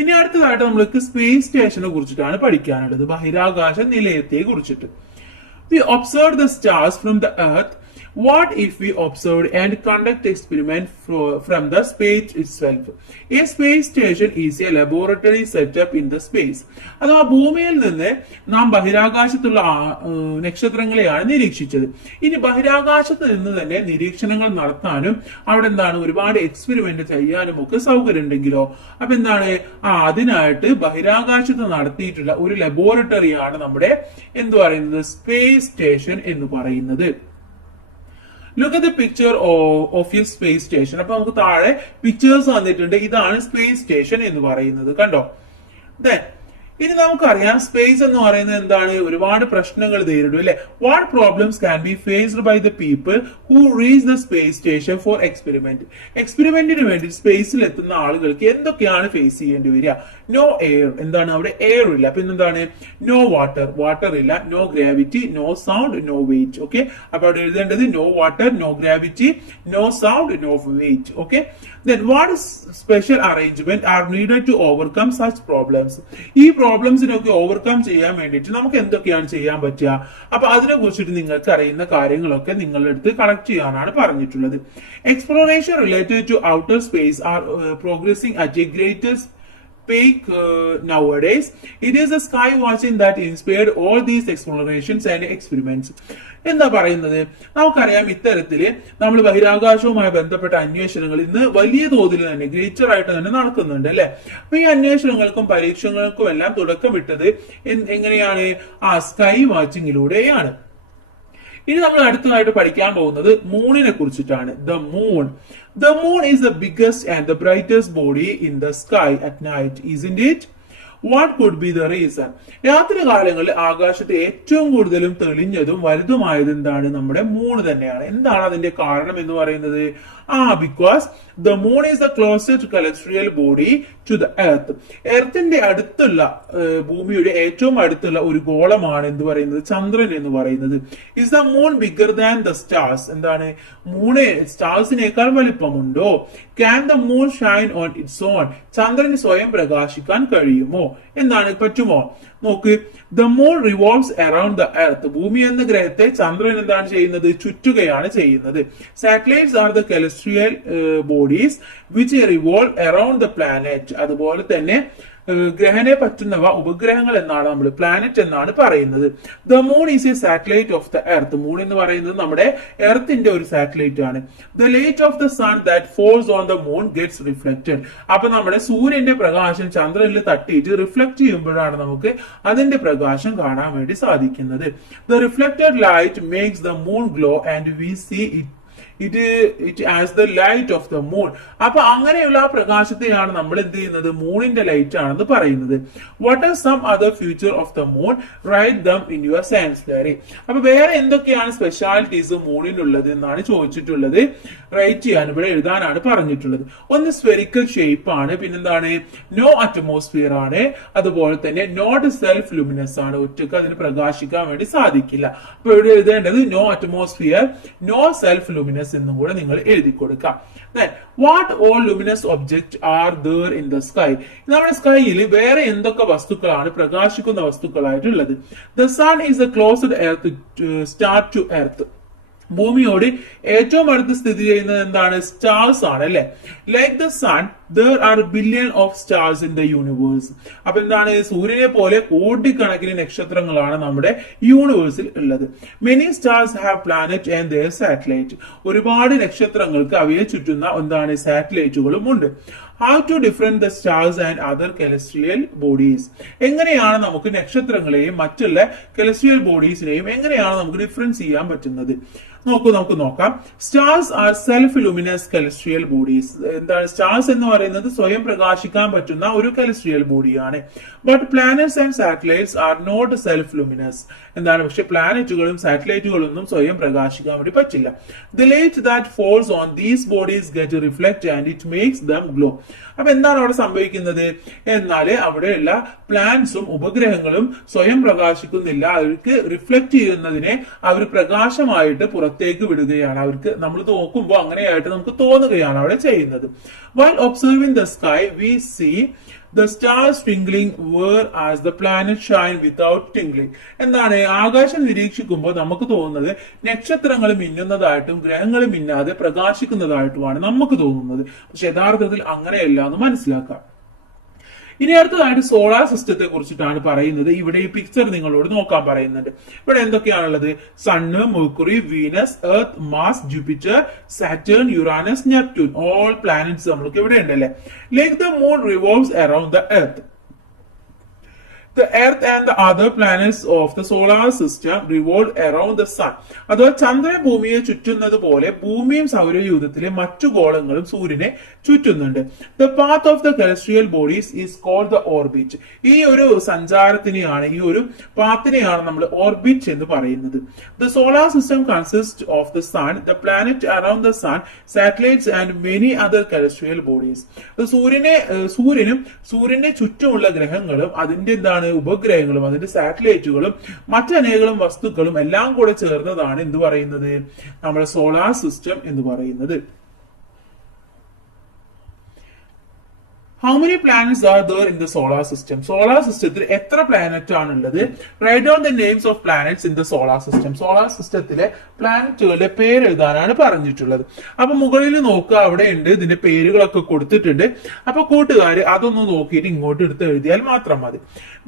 ഇനി അടുത്തതായിട്ട് നമ്മൾക്ക് സ്പേസ് സ്റ്റേഷനെ കുറിച്ചിട്ടാണ് പഠിക്കാനുള്ളത്, ബഹിരാകാശ നിലയത്തെ കുറിച്ചിട്ട്. We observe the stars from the earth. What if we observed and conduct experiment from the space itself? A space station is a laboratory setup in the space. അഥവാ ഭൂമിയിൽ നിന്ന് നാം ബഹിരാകാശത്തുള്ള നക്ഷത്രങ്ങളെയാണ് നിരീക്ഷിച്ചത്. ഇനി ബഹിരാകാശത്ത് നിന്ന് തന്നെ നിരീക്ഷണങ്ങൾ നടത്താനും അവിടെ എന്താണ് ഒരുപാട് എക്സ്പെരിമെന്റ് ചെയ്യാനും ഒക്കെ സൗകര്യം ഉണ്ടെങ്കിലോ അപ്പൊ എന്താണ് അതിനായിട്ട് ബഹിരാകാശത്ത് നടത്തിയിട്ടുള്ള ഒരു ലബോറട്ടറിയാണ് നമ്മുടെ എന്ത് പറയുന്നത് സ്പേസ് സ്റ്റേഷൻ എന്ന് പറയുന്നത്. Look at the picture of your space station. അപ്പൊ നമുക്ക് താഴെ പിക്ചേഴ്സ് വന്നിട്ടുണ്ട്. ഇതാണ് സ്പേസ് സ്റ്റേഷൻ എന്ന് പറയുന്നത്, കണ്ടോ. ഇനി നമുക്കറിയാം സ്പേസ് എന്ന് പറയുന്നത് എന്താണ്, ഒരുപാട് പ്രശ്നങ്ങൾ നേരിടും അല്ലെ. What problems can be faced by the people who reach the space station for experiment. എക്സ്പെരിമെന്റിന് വേണ്ടി സ്പേസിൽ എത്തുന്ന ആളുകൾക്ക് എന്തൊക്കെയാണ് ഫേസ് ചെയ്യേണ്ടി വരിക? നോ എയർ, എന്താണ് അവിടെ എയർ ഇല്ല. പിന്നെ എന്താണ്, നോ വാട്ടർ, വാട്ടർ ഇല്ല. No gravity, no sound, no weight. Okay, അപ്പൊ അവിടെ എഴുതേണ്ടത് no water, no gravity, no sound, no weight. Okay, then what special arrangement are needed to overcome such problems? ഈ പ്രോബ്ലംസിനൊക്കെ ഓവർകം ചെയ്യാൻ വേണ്ടിയിട്ട് നമുക്ക് എന്തൊക്കെയാണ് ചെയ്യാൻ പറ്റുക? അപ്പൊ അതിനെ കുറിച്ചിട്ട് നിങ്ങൾക്ക് അറിയുന്ന കാര്യങ്ങളൊക്കെ നിങ്ങളുടെ അടുത്ത് കളക്ട് ചെയ്യാനാണ് പറഞ്ഞിട്ടുള്ളത്. Exploration related to outer space are progressing at a greatest peak nowadays. It is the sky watching that inspired all these explorations and experiments. എന്താ പറയുന്നത്, നമുക്കറിയാം ഇത്തരത്തില് നമ്മൾ ബഹിരാകാശവുമായി ബന്ധപ്പെട്ട അന്വേഷണങ്ങൾ ഇന്ന് വലിയ തോതിൽ തന്നെ ഗ്രേറ്റർ ആയിട്ട് തന്നെ നടക്കുന്നുണ്ട് അല്ലെ. അപ്പൊ ഈ അന്വേഷണങ്ങൾക്കും പരീക്ഷണങ്ങൾക്കും എല്ലാം തുടക്കമിട്ടത് എങ്ങനെയാണ്? സ്കൈ വാച്ചിങ്ങിലൂടെയാണ്. ഇനി നമ്മൾ അടുത്തതായിട്ട് പഠിക്കാൻ പോകുന്നത് മൂണിനെ കുറിച്ചിട്ടാണ്. The moon is the biggest and the brightest body in the sky at night, isn't it? What could be the reason? രാത്രി കാലങ്ങളിൽ ആകാശത്ത് ഏറ്റവും കൂടുതലും തെളിഞ്ഞതും വലുതുമായത് എന്താണ്? നമ്മുടെ മൂൺ തന്നെയാണ്. എന്താണ് അതിന്റെ കാരണം എന്ന് പറയുന്നത്? Because the moon is the closest celestial body to the earth. എർത്തിന്റെ അടുത്തുള്ള ഭൂമിയുടെ ഏറ്റവും അടുത്തുള്ള ഒരു ഗോളമാണ് എന്ത് പറയുന്നത്? ചന്ദ്രൻ എന്ന് പറയുന്നത്. Is the moon bigger than the stars? എന്താണ്, Moon സ്റ്റാർസിനേക്കാൾ വലിപ്പമുണ്ടോ? Can the moon shine on its own? ചന്ദ്രന് സ്വയം പ്രകാശിക്കാൻ കഴിയുമോ? എന്താണ്, പറ്റുമോ? നോക്ക്, the moon revolves around the earth. ഭൂമി എന്ന ഗ്രഹത്തെ ചന്ദ്രൻ എന്താണ് ചെയ്യുന്നത്? ചുറ്റുകയാണ് ചെയ്യുന്നത്. Satellites are the celestial bodies which revolve around the planet. അതുപോലെ തന്നെ ഗ്രഹനെ പറ്റുന്നവ ഉപഗ്രഹങ്ങൾ എന്നാണ് നമ്മൾ പ്ലാനറ്റ് എന്നാണ് പറയുന്നത്. The moon is a satellite of the earth. Moon എന്ന് പറയുന്നത് നമ്മുടെ എർത്തിന്റെ ഒരു സാറ്റലൈറ്റ് ആണ്. The light of the sun that falls on the moon gets reflected. അപ്പൊ നമ്മുടെ സൂര്യന്റെ പ്രകാശം ചന്ദ്രനിൽ തട്ടിയിട്ട് റിഫ്ലക്ട് ചെയ്യുമ്പോഴാണ് നമുക്ക് അതിന്റെ പ്രകാശം കാണാൻ വേണ്ടി സാധിക്കുന്നത്. The reflected light makes the moon glow and we see it as the light of the moon. അപ്പൊ അങ്ങനെയുള്ള ആ പ്രകാശത്തെയാണ് നമ്മൾ എന്ത് ചെയ്യുന്നത്? മൂണിന്റെ ലൈറ്റ് ആണെന്ന് പറയുന്നത്. What are some other feature of the moon? Write them in your science diary. അപ്പൊ വേറെ എന്തൊക്കെയാണ് സ്പെഷ്യാലിറ്റീസ് മൂണിനുള്ളത് എന്നാണ് ചോദിച്ചിട്ടുള്ളത്. റൈറ്റ് ചെയ്യാൻ ഇവിടെ എഴുതാനാണ് പറഞ്ഞിട്ടുള്ളത്. ഒന്ന് സ്ഫെറിക്കൽ ഷേപ്പ് ആണ്, പിന്നെന്താണ്, നോ അറ്റ്മോസ്ഫിയർ ആണ്, അതുപോലെ തന്നെ നോട്ട് സെൽഫ് ലുമിനസ് ആണ്, ഒറ്റക്ക് അതിന് പ്രകാശിക്കാൻ വേണ്ടി സാധിക്കില്ല. അപ്പൊ ഇവിടെ എഴുതേണ്ടത് no atmosphere, no self luminous എന്നും കൂടെ നിങ്ങൾ എഴുതി കൊടുക്കാം. What all luminous object are there in the sky? നമ്മുടെ സ്കൈയിൽ വേറെ എന്തൊക്കെ വസ്തുക്കളാണ് പ്രകാശിക്കുന്ന വസ്തുക്കളായിട്ടുള്ളത്? The sun is the closed earth star to earth. ഭൂമിയോട് ഏറ്റവും അടുത്ത് സ്ഥിതി ചെയ്യുന്നത് എന്താണ്? സ്റ്റാർസ് ആണ് അല്ലെ. Like the sun there are billion of stars in the universe. അപ്പൊ എന്താണ്, സൂര്യനെ പോലെ കോടിക്കണക്കിന് നക്ഷത്രങ്ങളാണ് നമ്മുടെ യൂണിവേഴ്സിൽ ഉള്ളത്. Many stars have planet and their satellite. ഒരുപാട് നക്ഷത്രങ്ങൾക്ക് അവയെ ചുറ്റുന്ന എന്താണ് സാറ്റലൈറ്റുകളും ഉണ്ട്. How to different the stars and other celestial bodies. എങ്ങനെയാണ് നമുക്ക് നക്ഷത്രങ്ങളെയും മറ്റുള്ള കെലസ്ട്രിയൽ ബോഡീസിനെയും എങ്ങനെയാണ് നമുക്ക് ഡിഫറൻസ് ചെയ്യാൻ പറ്റുന്നത്? നമുക്ക് നോക്കാം. Stars are self luminous celestial bodies. എന്താണ് സ്റ്റാർസ് എന്ന് പറയുന്നത്? സ്വയം പ്രകാശിക്കാൻ പറ്റുന്ന ഒരു കെലസ്ട്രിയൽ ബോഡിയാണ്. But planets and satellites are not self luminous. എന്താണ്? പക്ഷെ പ്ലാനറ്റുകളും സാറ്റലൈറ്റുകളൊന്നും സ്വയം പ്രകാശിക്കാൻ വേണ്ടി പറ്റില്ല. The light that falls on these bodies get reflect and it makes them glow. അപ്പൊ എന്താണ് അവിടെ സംഭവിക്കുന്നത്? എന്നാല് അവിടെയുള്ള പ്ലാന്റ്സും ഉപഗ്രഹങ്ങളും സ്വയം പ്രകാശിക്കുന്നില്ല. അവർക്ക് റിഫ്ലക്ട് ചെയ്യുന്നതിനെ അവർ പ്രകാശമായിട്ട് പുറത്തേക്ക് വിടുകയാണ്. അവർക്ക് നമ്മൾ നോക്കുമ്പോൾ അങ്ങനെയായിട്ട് നമുക്ക് തോന്നുകയാണ് അവിടെ ചെയ്യുന്നത്. While observing the sky, we see the stars twinkling whereas the planets shine without twinkling. എന്താണ്? ആകാശം നിരീക്ഷിക്കുമ്പോൾ നമുക്ക് തോന്നുന്നത് നക്ഷത്രങ്ങൾ മിന്നുന്നതായിട്ടും ഗ്രഹങ്ങൾ മിന്നാതെ പ്രകാശിക്കുന്നതായിട്ടുമാണ് നമുക്ക് തോന്നുന്നത്. പക്ഷെ യഥാർത്ഥത്തിൽ അങ്ങനെയല്ല എന്ന് മനസ്സിലാക്കാം. ഇനി അടുത്തതായിട്ട് സോളാർ സിസ്റ്റത്തെ കുറിച്ചിട്ടാണ് പറയുന്നത്. ഇവിടെ ഈ പിക്ചർ നിങ്ങളോട് നോക്കാൻ പറയുന്നുണ്ട്. ഇവിടെ എന്തൊക്കെയാണുള്ളത്? Sun, Mercury, Venus, Earth, Mars, Jupiter, Saturn, Uranus, Neptune. All planets നമ്മൾക്ക് ഇവിടെ ഉണ്ടല്ലേ. Like the moon revolves around the earth. The earth and the other planets of the solar system revolve around the sun. അഥവാ ചന്ദ്രൻ ഭൂമിയെ ചുറ്റുന്നത് പോലെ ഭൂമിയും സൗരയൂഥത്തിലെ മറ്റു ഗോളങ്ങളും സൂര്യനെ ചുറ്റുന്നുണ്ട്. The path of the celestial bodies is called the orbit. ഈ ഒരു സഞ്ചാരത്തിനെയാണ്, ഈ ഒരു പാത്തിനെയാണ് നമ്മൾ ഓർബിറ്റ് എന്ന് പറയുന്നത്. The solar system consists of the sun, the planet around the sun, satellites and many other celestial bodies. സൂര്യനും സൂര്യനെ ചുറ്റുമുള്ള ഗ്രഹങ്ങളും അതിന്റെ എന്താണ് ഉപഗ്രഹങ്ങളും അതിന്റെ സാറ്റലൈറ്റുകളും മറ്റനേകം വസ്തുക്കളും എല്ലാം കൂടെ ചേർന്നതാണ് എന്ത് പറയുന്നത്? നമ്മുടെ സോളാർ സിസ്റ്റം എന്ന് പറയുന്നത്. How many planets are there in the solar system? Solar സിസ്റ്റത്തിൽ എത്ര പ്ലാനറ്റ് ആണുള്ളത്? Write down the names of planets in the solar system. Solar സിസ്റ്റത്തിലെ പ്ലാനറ്റുകളുടെ പേര് എഴുതാനാണ് പറഞ്ഞിട്ടുള്ളത്. അപ്പൊ മുകളിൽ നോക്കുക, അവിടെ ഉണ്ട്, ഇതിന്റെ പേരുകളൊക്കെ കൊടുത്തിട്ടുണ്ട്. അപ്പൊ കൂട്ടുകാര് അതൊന്ന് നോക്കിയിട്ട് ഇങ്ങോട്ട് എടുത്ത് എഴുതിയാൽ മാത്രം മതി.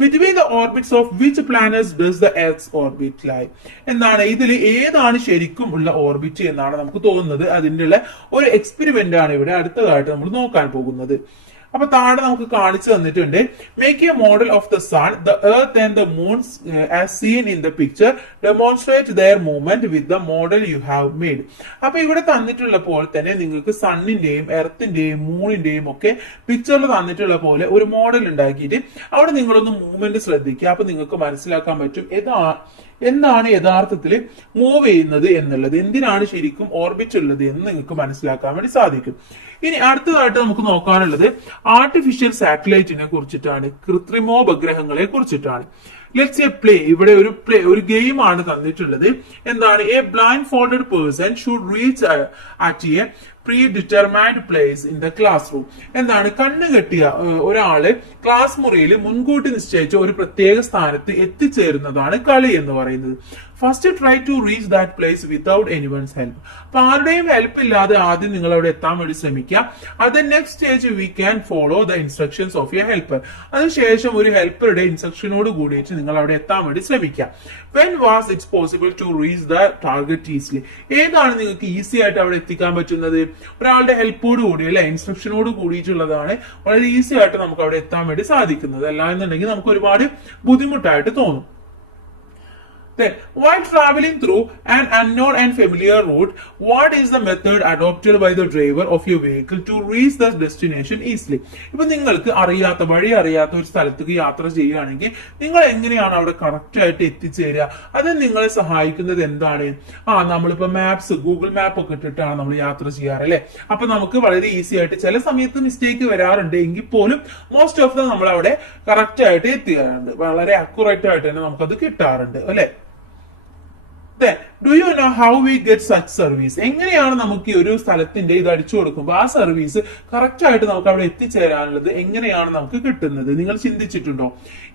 Between the orbits of which planets does the Earth's orbit lie? എന്താണ് ഇതിൽ ഏതാണ് ശരിക്കും ഉള്ള ഓർബിറ്റ് എന്നാണ് നമുക്ക് തോന്നുന്നത്. അതിൻ്റെ ഒരു എക്സ്പെരിമെന്റ് ആണ് ഇവിടെ അടുത്തതായിട്ട് നമ്മൾ നോക്കാൻ പോകുന്നത്. അപ്പൊ താഴെ നമുക്ക് കാണിച്ചു തന്നിട്ടുണ്ട്. Make a model of the sun, the earth and the moons as seen in the picture. Demonstrate their movement with the model you have made. അപ്പൊ ഇവിടെ തന്നിട്ടുള്ള പോലെ തന്നെ നിങ്ങൾക്ക് സണ്ണിന്റെയും എർത്തിന്റെയും മൂണിന്റെയും ഒക്കെ പിക്ചറിൽ തന്നിട്ടുള്ള പോലെ ഒരു മോഡൽ ഉണ്ടാക്കിയിട്ട് അവിടെ നിങ്ങളൊന്ന് മൂവ്മെന്റ് ശ്രദ്ധിക്കുക. അപ്പൊ നിങ്ങൾക്ക് മനസ്സിലാക്കാൻ പറ്റും എന്താണ് യഥാർത്ഥത്തിൽ മൂവ് ചെയ്യുന്നത് എന്നുള്ളത്, എന്തിനാണ് ശരിക്കും ഓർബിറ്റ് ഉള്ളത് എന്ന് നിങ്ങൾക്ക് മനസ്സിലാക്കാൻ വേണ്ടി സാധിക്കും. ഇനി അടുത്തതായിട്ട് നമുക്ക് നോക്കാനുള്ളത് ആർട്ടിഫിഷ്യൽ സാറ്റലൈറ്റിനെ കുറിച്ചിട്ടാണ്, കൃത്രിമോപഗ്രഹങ്ങളെ കുറിച്ചിട്ടാണ്. Let's A play. ഇവിടെ ഒരു ഗെയിം ആണ് തന്നിട്ടുള്ളത്. എന്താണ്? A blind folded person should reach at A pre determined place in the class room. എന്താണ്? കണ്ണ് കെട്ടിയ ഒരാള് ക്ലാസ് മുറിയിൽ മുൻകൂട്ടി നിശ്ചയിച്ച ഒരു പ്രത്യേക സ്ഥാനത്ത് എത്തിച്ചേരുന്നതാണ് കളി എന്ന് പറയുന്നത്. First try to reach that place without anyone's help. അപ്പൊ ആരുടെയും ഹെൽപ്പ് ഇല്ലാതെ ആദ്യം നിങ്ങൾ അവിടെ എത്താൻ വേണ്ടി ശ്രമിക്കുക. അത് next stage we can follow the instructions of A helper. അതിനുശേഷം ഒരു ഹെൽപ്പറുടെ ഇൻസ്ട്രക്ഷനോട് കൂടിയിട്ട് നിങ്ങൾ അവിടെ എത്താൻ വേണ്ടി ശ്രമിക്കുക. When was it's possible to reach the target easily. ഏതാണ് നിങ്ങൾക്ക് ഈസി ആയിട്ട് അവിടെ എത്തിക്കാൻ പറ്റുന്നത്? ഒരാളുടെ ഹെൽപ്പോട് കൂടി അല്ലെ, ഇൻസ്ട്രക്ഷനോട് കൂടിയിട്ടുള്ളതാണ് വളരെ ഈസി ആയിട്ട് നമുക്ക് അവിടെ എത്താൻ വേണ്ടി സാധിക്കുന്നത്. അല്ല എന്നുണ്ടെങ്കിൽ നമുക്ക് ഒരുപാട് ബുദ്ധിമുട്ടായിട്ട് തോന്നും. Then, while traveling through an unknown and familiar route, what is the method adopted by the driver of your vehicle to reach the destination easily? ഇപ്പൊ നിങ്ങൾക്ക് വഴി അറിയാത്ത ഒരു സ്ഥലത്തേക്ക് യാത്ര ചെയ്യുകയാണെങ്കിൽ നിങ്ങൾ എങ്ങനെയാണ് അവിടെ കറക്റ്റ് ആയിട്ട് എത്തിച്ചേരുക? അത് നിങ്ങളെ സഹായിക്കുന്നത് എന്താണ്? നമ്മളിപ്പോ ഗൂഗിൾ മാപ്പ് ഒക്കെ ഇട്ടിട്ടാണ് നമ്മൾ യാത്ര ചെയ്യാറ് അല്ലെ. അപ്പൊ നമുക്ക് വളരെ ഈസി ആയിട്ട്, ചില സമയത്ത് മിസ്റ്റേക്ക് വരാറുണ്ട് എങ്കിൽ പോലും മോസ്റ്റ് ഓഫ് ദ നമ്മൾ അവിടെ കറക്റ്റ് ആയിട്ട് എത്തിക്കാറുണ്ട്. വളരെ അക്യുറേറ്റ് ആയിട്ട് തന്നെ നമുക്കത് കിട്ടാറുണ്ട് അല്ലെ. Do you know how we get such service? എങ്ങനെയാണ് നമുക്ക് ഒരു സ്ഥലത്തിന്റെ ഇത് അടിച്ചു കൊടുക്കുമ്പോൾ ആ സർവീസ് കറക്റ്റ് ആയിട്ട് നമുക്ക് അവിടെ എത്തിച്ചേരാനുള്ളത് എങ്ങനെയാണ് നമുക്ക് കിട്ടുന്നത്? നിങ്ങൾ ചിന്തിച്ചിട്ടുണ്ടോ?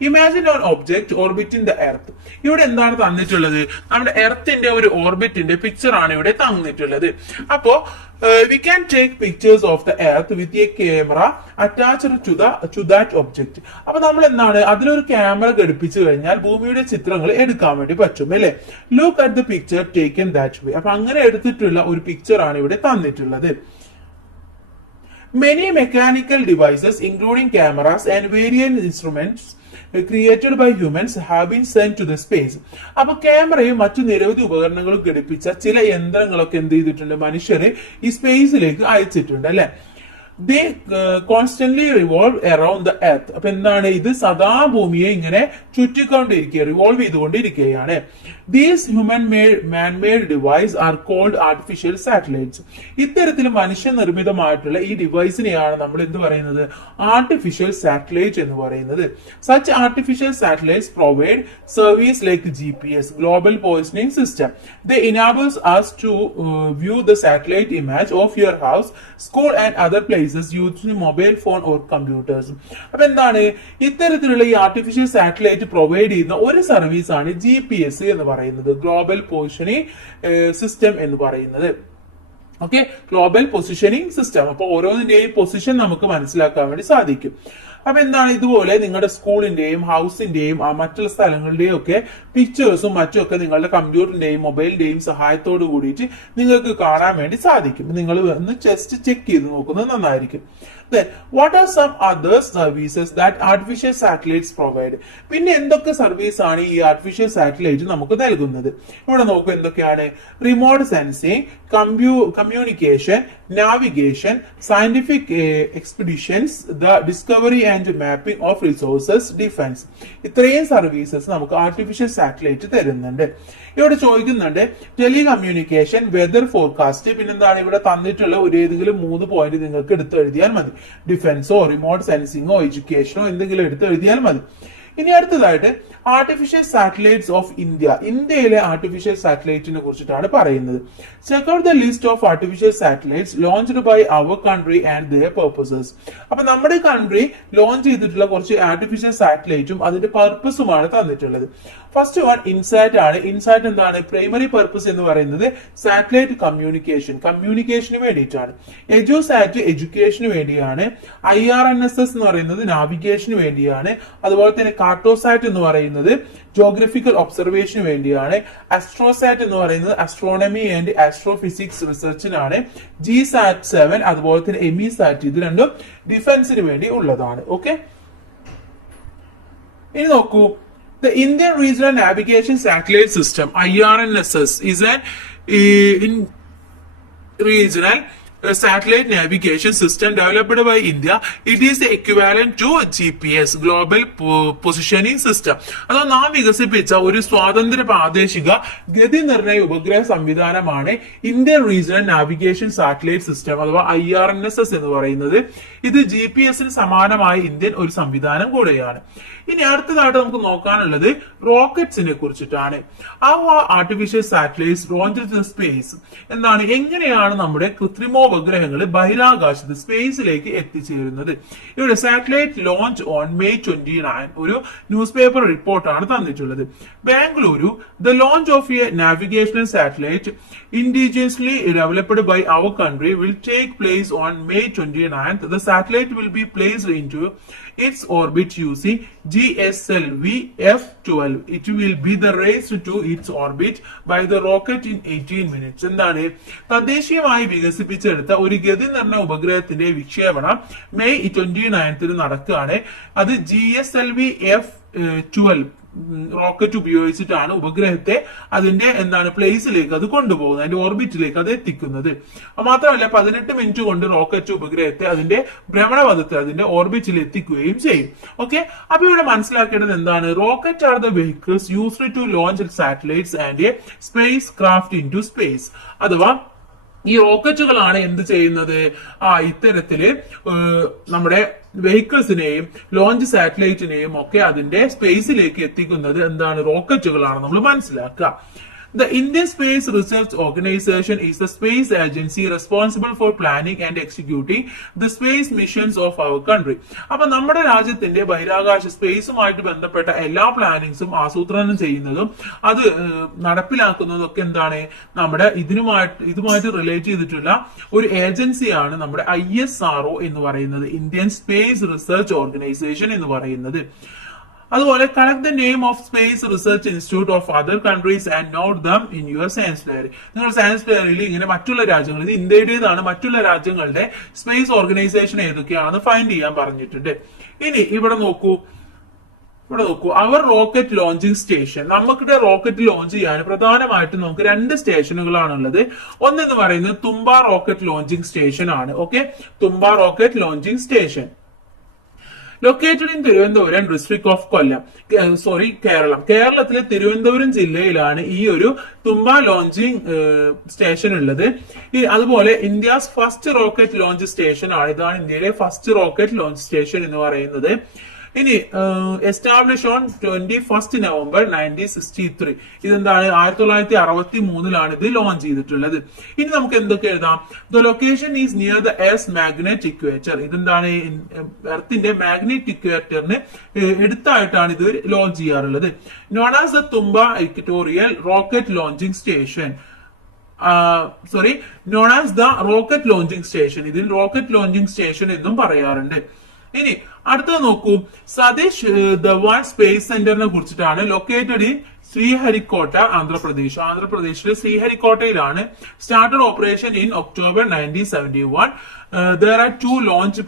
Imagine on object orbiting the earth. ഇവിടെ എന്താണ് തന്നിട്ടുള്ളത്? നമ്മുടെ എർത്തിന്റെ ഒരു ഓർബിറ്റിന്റെ പിക്ചർ ആണ് ഇവിടെ തന്നിട്ടുള്ളത്. അപ്പോ we can take pictures of the earth with a camera attached to that object. അപ്പൊ നമ്മൾ എന്താണ് അതിലൊരു ക്യാമറ ഘടിപ്പിച്ചു കഴിഞ്ഞാൽ ഭൂമിയുടെ ചിത്രങ്ങൾ എടുക്കാൻ വേണ്ടി പറ്റും അല്ലെ. Look at the picture taken that way. അപ്പൊ അങ്ങനെ എടുത്തിട്ടുള്ള ഒരു പിക്ചർ ആണ് ഇവിടെ തന്നിട്ടുള്ളത്. Many mechanical devices, including cameras and various instruments created by humans, have been sent to the space. അപ്പൊ ക്യാമറയും മറ്റു നിരവധി ഉപകരണങ്ങളും ഘടിപ്പിച്ച ചില യന്ത്രങ്ങളൊക്കെ എന്ത് ചെയ്തിട്ടുണ്ട്, മനുഷ്യരെ ഈ സ്പേസിലേക്ക് അയച്ചിട്ടുണ്ട് അല്ലെ. They constantly revolve around the earth. അപ്പൊ എന്താണ് ഇത്, സദാ ഭൂമിയെ ഇങ്ങനെ ചുറ്റിക്കൊണ്ടിരിക്കുക, റിവോൾവ് ചെയ്തുകൊണ്ടിരിക്കുകയാണ്. These man-made device are called artificial satellites. ഇത്തരത്തിൽ മനുഷ്യനിർമ്മിതമായിട്ടുള്ള ഈ ഡിവൈസിനെയാണ് നമ്മൾ എന്ത് പറയുന്നത്, ആർട്ടിഫിഷ്യൽ സാറ്റലൈറ്റ് എന്ന് പറയുന്നത്. Such artificial satellites provide service like GPS, global positioning system. They enables us to view the satellite image of your house, school and other places using mobile phone or computers. അപ്പൊ എന്താണ്, ഇത്തരത്തിലുള്ള ഈ artificial satellite provide ചെയ്യുന്ന ഒരു service ആണ് GPS എന്ന് പറയുന്നത്, global positioning system എന്ന് പറയുന്നത്. Okay, global positioning system. അപ്പൊ ഓരോന്നിന്റെയും പൊസിഷൻ നമുക്ക് മനസ്സിലാക്കാൻ വേണ്ടി സാധിക്കും. അപ്പൊ എന്താണ്, ഇതുപോലെ നിങ്ങളുടെ സ്കൂളിന്റെയും ഹൗസിന്റെയും മറ്റുള്ള സ്ഥലങ്ങളുടെയും ഒക്കെ പിക്ചേഴ്സും മറ്റുമൊക്കെ നിങ്ങളുടെ കമ്പ്യൂട്ടറിന്റെയും മൊബൈലിന്റെയും സഹായത്തോട് കൂടിയിട്ട് നിങ്ങൾക്ക് കാണാൻ വേണ്ടി സാധിക്കും. നിങ്ങൾ ഒന്ന് ജസ്റ്റ് ചെക്ക് ചെയ്ത് നോക്കുന്നത് നന്നായിരിക്കും. Then, what are some other services that artificial satellites provide? പിന്നെ എന്തൊക്കെ സർവീസ് ആണ് ഈ ആർട്ടിഫിഷ്യൽ സാറ്റലൈറ്റ് നമുക്ക് നൽകുന്നത്? ഇവിടെ നോക്കൂ എന്തൊക്കെയാണ്. Remote sensing, communication, navigation, scientific expeditions, the discovery and mapping of resources, defence. ഇത്രയും സർവീസസ് നമുക്ക് ആർട്ടിഫിഷ്യൽ സാറ്റലൈറ്റ് തരുന്നുണ്ട്. ഇവിടെ ചോദിക്കുന്നുണ്ട് ടെലികമ്മ്യൂണിക്കേഷൻ, വെദർ ഫോർകാസ്റ്റ്, പിന്നെന്താണ് ഇവിടെ തന്നിട്ടുള്ള ഒരു ഏതെങ്കിലും 3 പോയിന്റ് നിങ്ങൾക്ക് എടുത്ത് എഴുതിയാൽ മതി. ഡിഫൻസോ റിമോട്ട് സെൻസിങ്ങോ എഡ്യൂക്കേഷനോ എന്തെങ്കിലും എടുത്ത് എഴുതിയാൽ മതി. ഇനി അടുത്തതായിട്ട് ആർട്ടിഫിഷ്യൽ സാറ്റലൈറ്റ്സ് ഓഫ് ഇന്ത്യ. ഇന്ത്യയിലെ ആർട്ടിഫിഷ്യൽ സാറ്റലൈറ്റിനെ കുറിച്ചിട്ടാണ് പറയുന്നത്. Check out the list of artificial satellites launched by our country and their purposes. അപ്പൊ നമ്മുടെ കൺട്രി ലോഞ്ച് ചെയ്തിട്ടുള്ള കുറച്ച് ആർട്ടിഫിഷ്യൽ സാറ്റലൈറ്റും അതിന്റെ പർപ്പസുമാണ് തന്നിട്ടുള്ളത്. ഫസ്റ്റ് വൺ ഇൻസാറ്റ് ആണ്. ഇൻസാറ്റ് എന്താണ്, പ്രൈമറി പർപ്പസ് എന്ന് പറയുന്നത് സാറ്റലൈറ്റ് കമ്മ്യൂണിക്കേഷന് വേണ്ടിയിട്ടാണ്. എജുസാറ്റ് എഡ്യൂക്കേഷന് വേണ്ടിയാണ്. IRNSS എന്ന് പറയുന്നത് നാവിഗേഷന് വേണ്ടിയാണ്. അതുപോലെ തന്നെ കാർട്ടോസാറ്റ് എന്ന് പറയുന്നത് ജോഗ്രഫിക്കൽ ഒബ്സർവേഷന് വേണ്ടിയാണ്. അസ്ട്രോസാറ്റ് എന്ന് പറയുന്നത് അസ്ട്രോണമി ആൻഡ് ആസ്ട്രോഫിസിക്സ് റിസർച്ചിനാണ്. GSAT-7 അതുപോലെ തന്നെ എമിസാറ്റ്, ഇത് രണ്ടും ഡിഫൻസിന് വേണ്ടി ഉള്ളതാണ്. ഓക്കെ, ഇനി നോക്കൂ. The Indian Regional Navigation Satellite System (IRNSS) is an regional satellite navigation system developed by India. It is the equivalent to GPS, Global Positioning System. അത് നാം വികസിപ്പിച്ച ഒരു സ്വതന്ത്ര പ്രാദേശിക ഗതി നിർണയ ഉപഗ്രഹ സംവിധാനമാണ് Indian regional navigation satellite system അഥവാ IRNSS എന്ന് പറയുന്നത്. ഇത് GPS-ന് സമാനമായ ഇന്ത്യൻ ഒരു സംവിധാനം കൂടെയാണ്. ഇനി അടുത്തതായിട്ട് നമുക്ക് നോക്കാനുള്ളത് റോക്കറ്റ്സിനെ കുറിച്ചിട്ടാണ്. Artificial satellites launch to space. എന്താണ്, എങ്ങനെയാണ് നമ്മുടെ കൃത്രിമോപഗ്രഹങ്ങൾ ബഹിരാകാശത്ത് സ്പേസിലേക്ക് എത്തിച്ചേരുന്നത്? ഇവിടെ സാറ്റലൈറ്റ് ലോഞ്ച് ഓൺ May 29 ഒരു ന്യൂസ് പേപ്പർ റിപ്പോർട്ടാണ് തന്നിട്ടുള്ളത്. Bengaluru, the launch of A navigational satellite indigenously developed by our country will take place on May 29th. The satellite will be placed into its orbit using GSLV F-12. It will be the raised to its orbit by the rocket in 18 minutes. എന്താണ്, തദ്ദേശീയമായി വികസിപ്പിച്ചെടുത്ത ഒരു ഗതി നിർണയ ഉപഗ്രഹത്തിന്റെ വിക്ഷേപണം May 29th നടക്കുകയാണ്. അത് GSLV F-12 rocket ഉപയോഗിച്ചിട്ടാണ് ഉപഗ്രഹത്തെ അതിന്റെ പ്ലേസിലേക്ക് അത് കൊണ്ടുപോകുന്നത്, അതിന്റെ ഓർബിറ്റിലേക്ക് അത് എത്തിക്കുന്നത്. മാത്രമല്ല 18 മിനിറ്റ് കൊണ്ട് റോക്കറ്റ് ഉപഗ്രഹത്തെ അതിന്റെ ഭ്രമണപഥത്തിൽ അതിന്റെ ഓർബിറ്റിൽ എത്തിക്കുകയും ചെയ്യും. ഓക്കെ, അപ്പൊ ഇവിടെ മനസ്സിലാക്കേണ്ടത് എന്താണ്, rocket are the vehicles used to launch satellites and a spacecraft into space. അഥവാ ഈ റോക്കറ്റുകളാണ് എന്ത് ചെയ്യുന്നത്, ഇത്തരത്തില് നമ്മുടെ വെഹിക്കിൾസിനെയും ലോഞ്ച് സാറ്റലൈറ്റിനെയും ഒക്കെ അതിന്റെ സ്പേസിലേക്ക് എത്തിക്കുന്നത് എന്താണ്, റോക്കറ്റുകളാണ് നമ്മൾ മനസ്സിലാക്കുക. The Indian Space Research Organization is the space agency responsible for planning and executing the space missions of our country. അപ്പൊ നമ്മുടെ രാജ്യത്തിന്റെ ബഹിരാകാശ സ്പേസുമായിട്ട് ബന്ധപ്പെട്ട എല്ലാ പ്ലാനിങ്സും ആസൂത്രണം ചെയ്യുന്നതും അത് നടപ്പിലാക്കുന്നതും ഒക്കെ എന്താണ്, നമ്മുടെ ഇതുമായിട്ട് റിലേറ്റ് ചെയ്തിട്ടുള്ള ഒരു ഏജൻസിയാണ് നമ്മുടെ ISRO എന്ന് പറയുന്നത്, ഇന്ത്യൻ സ്പേസ് റിസർച്ച് ഓർഗനൈസേഷൻ എന്ന് പറയുന്നത്. അതുപോലെ collect the name of space research institute of other countries and note them in your science diary. നിങ്ങൾ സയൻസ് ഡയറിയിൽ ഇങ്ങനെ മറ്റുള്ള രാജ്യങ്ങൾ, ഇത് ഇന്ത്യയുടേതാണ്, മറ്റുള്ള രാജ്യങ്ങളുടെ സ്പേസ് ഓർഗനൈസേഷൻ ഏതൊക്കെയാണെന്ന് ഫൈൻഡ് ചെയ്യാൻ പറഞ്ഞിട്ടുണ്ട്. ഇനി ഇവിടെ നോക്കൂ, അവർ റോക്കറ്റ് ലോഞ്ചിങ് സ്റ്റേഷൻ. നമുക്കിടെ റോക്കറ്റ് ലോഞ്ച് ചെയ്യാൻ പ്രധാനമായിട്ടും നമുക്ക് 2 സ്റ്റേഷനുകളാണുള്ളത്. ഒന്നെന്ന് പറയുന്നത് തുമ്പ റോക്കറ്റ് ലോഞ്ചിങ് സ്റ്റേഷൻ ആണ്. Okay, Thumba rocket launching station located in Thiruvananthapuram district of Kollam, Kerala. കേരളത്തിലെ തിരുവനന്തപുരം ജില്ലയിലാണ് ഈ ഒരു തുമ്പ ലോഞ്ചിങ് സ്റ്റേഷൻ ഉള്ളത്. അതുപോലെ India's first rocket launch station ആണ്. ഇതാണ് ഇന്ത്യയിലെ ഫസ്റ്റ് റോക്കറ്റ് ലോഞ്ച് സ്റ്റേഷൻ എന്ന് പറയുന്നത്. ഇനി എസ്റ്റാബ്ലിഷ് ഓൺ 21 നവംബർ 1963. ഇതെന്താണ്, 1963 ഇത് ലോഞ്ച് ചെയ്തിട്ടുള്ളത്. ഇനി നമുക്ക് എന്തൊക്കെ എഴുതാം? The location is near the earth magnet equator. ഇതെന്താണ്, എർത്തിന്റെ മാഗ്നറ്റ് ഇക്വേറ്ററിന് എടുത്തായിട്ടാണ് ഇത് ലോഞ്ച് ചെയ്യാറുള്ളത്. Non as the Thumba equatorial rocket launching station. Non as the rocket launching station. ഇതിൽ റോക്കറ്റ് ലോഞ്ചിങ് സ്റ്റേഷൻ എന്നും പറയാറുണ്ട്. ഇനി അടുത്തത് നോക്കൂ, സതീഷ് ധവാൻ സ്പേസ് സെന്ററിനെ കുറിച്ചിട്ടാണ്. Located in Sriharikota, Andhra Pradesh. ആന്ധ്രാപ്രദേശിലെ ശ്രീഹരിക്കോട്ടയിലാണ്. Started operation in October 1971. there are 2 launch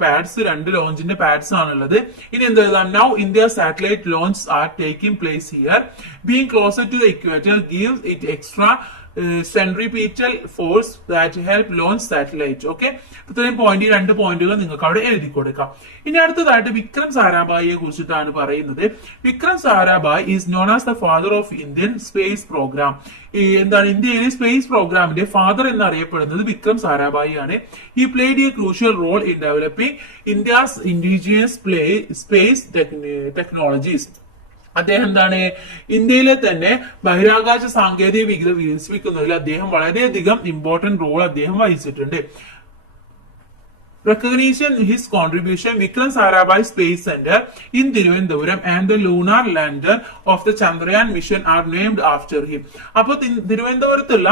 pads, 2 ലോഞ്ചിന്റെ pads ആണുള്ളത്. ഇനി എന്താ, now India satellite launch are taking place here. Being closer to the equator gives it extra centripetal force that help launch satellite. Okay, ഇത്രയും point, 2 പോയിന്റുകൾ നിങ്ങൾക്ക് അവിടെ എഴുതി കൊടുക്കാം. ഇനി അടുത്തതായിട്ട് വിക്രം സാരാഭായിയെ കുറിച്ചിട്ടാണ് പറയുന്നത്. Vikram Sarabhai is known as the father of Indian space programme. എന്താണ്, ഇന്ത്യയിലെ സ്പേസ് പ്രോഗ്രാമിന്റെ ഫാദർ എന്നറിയപ്പെടുന്നത് വിക്രം സാരാഭായി ആണ്. He played a crucial role in developing India's indigenous space technologies. അദ്ദേഹം എന്താണ്, ഇന്ത്യയിലെ തന്നെ ബഹിരാകാശ സാങ്കേതിക വിദ്യ വികസിപ്പിക്കുന്നതിൽ അദ്ദേഹം വളരെയധികം ഇമ്പോർട്ടന്റ് റോൾ അദ്ദേഹം വഹിച്ചിട്ടുണ്ട്. Recognition his contribution, Vikram Sarabhai Space Center in Thiruvananthapuram and the lunar lander of the Chandrayaan mission are named after him. അപ്പോൾ തിരുവനന്തപുരത്തുള്ള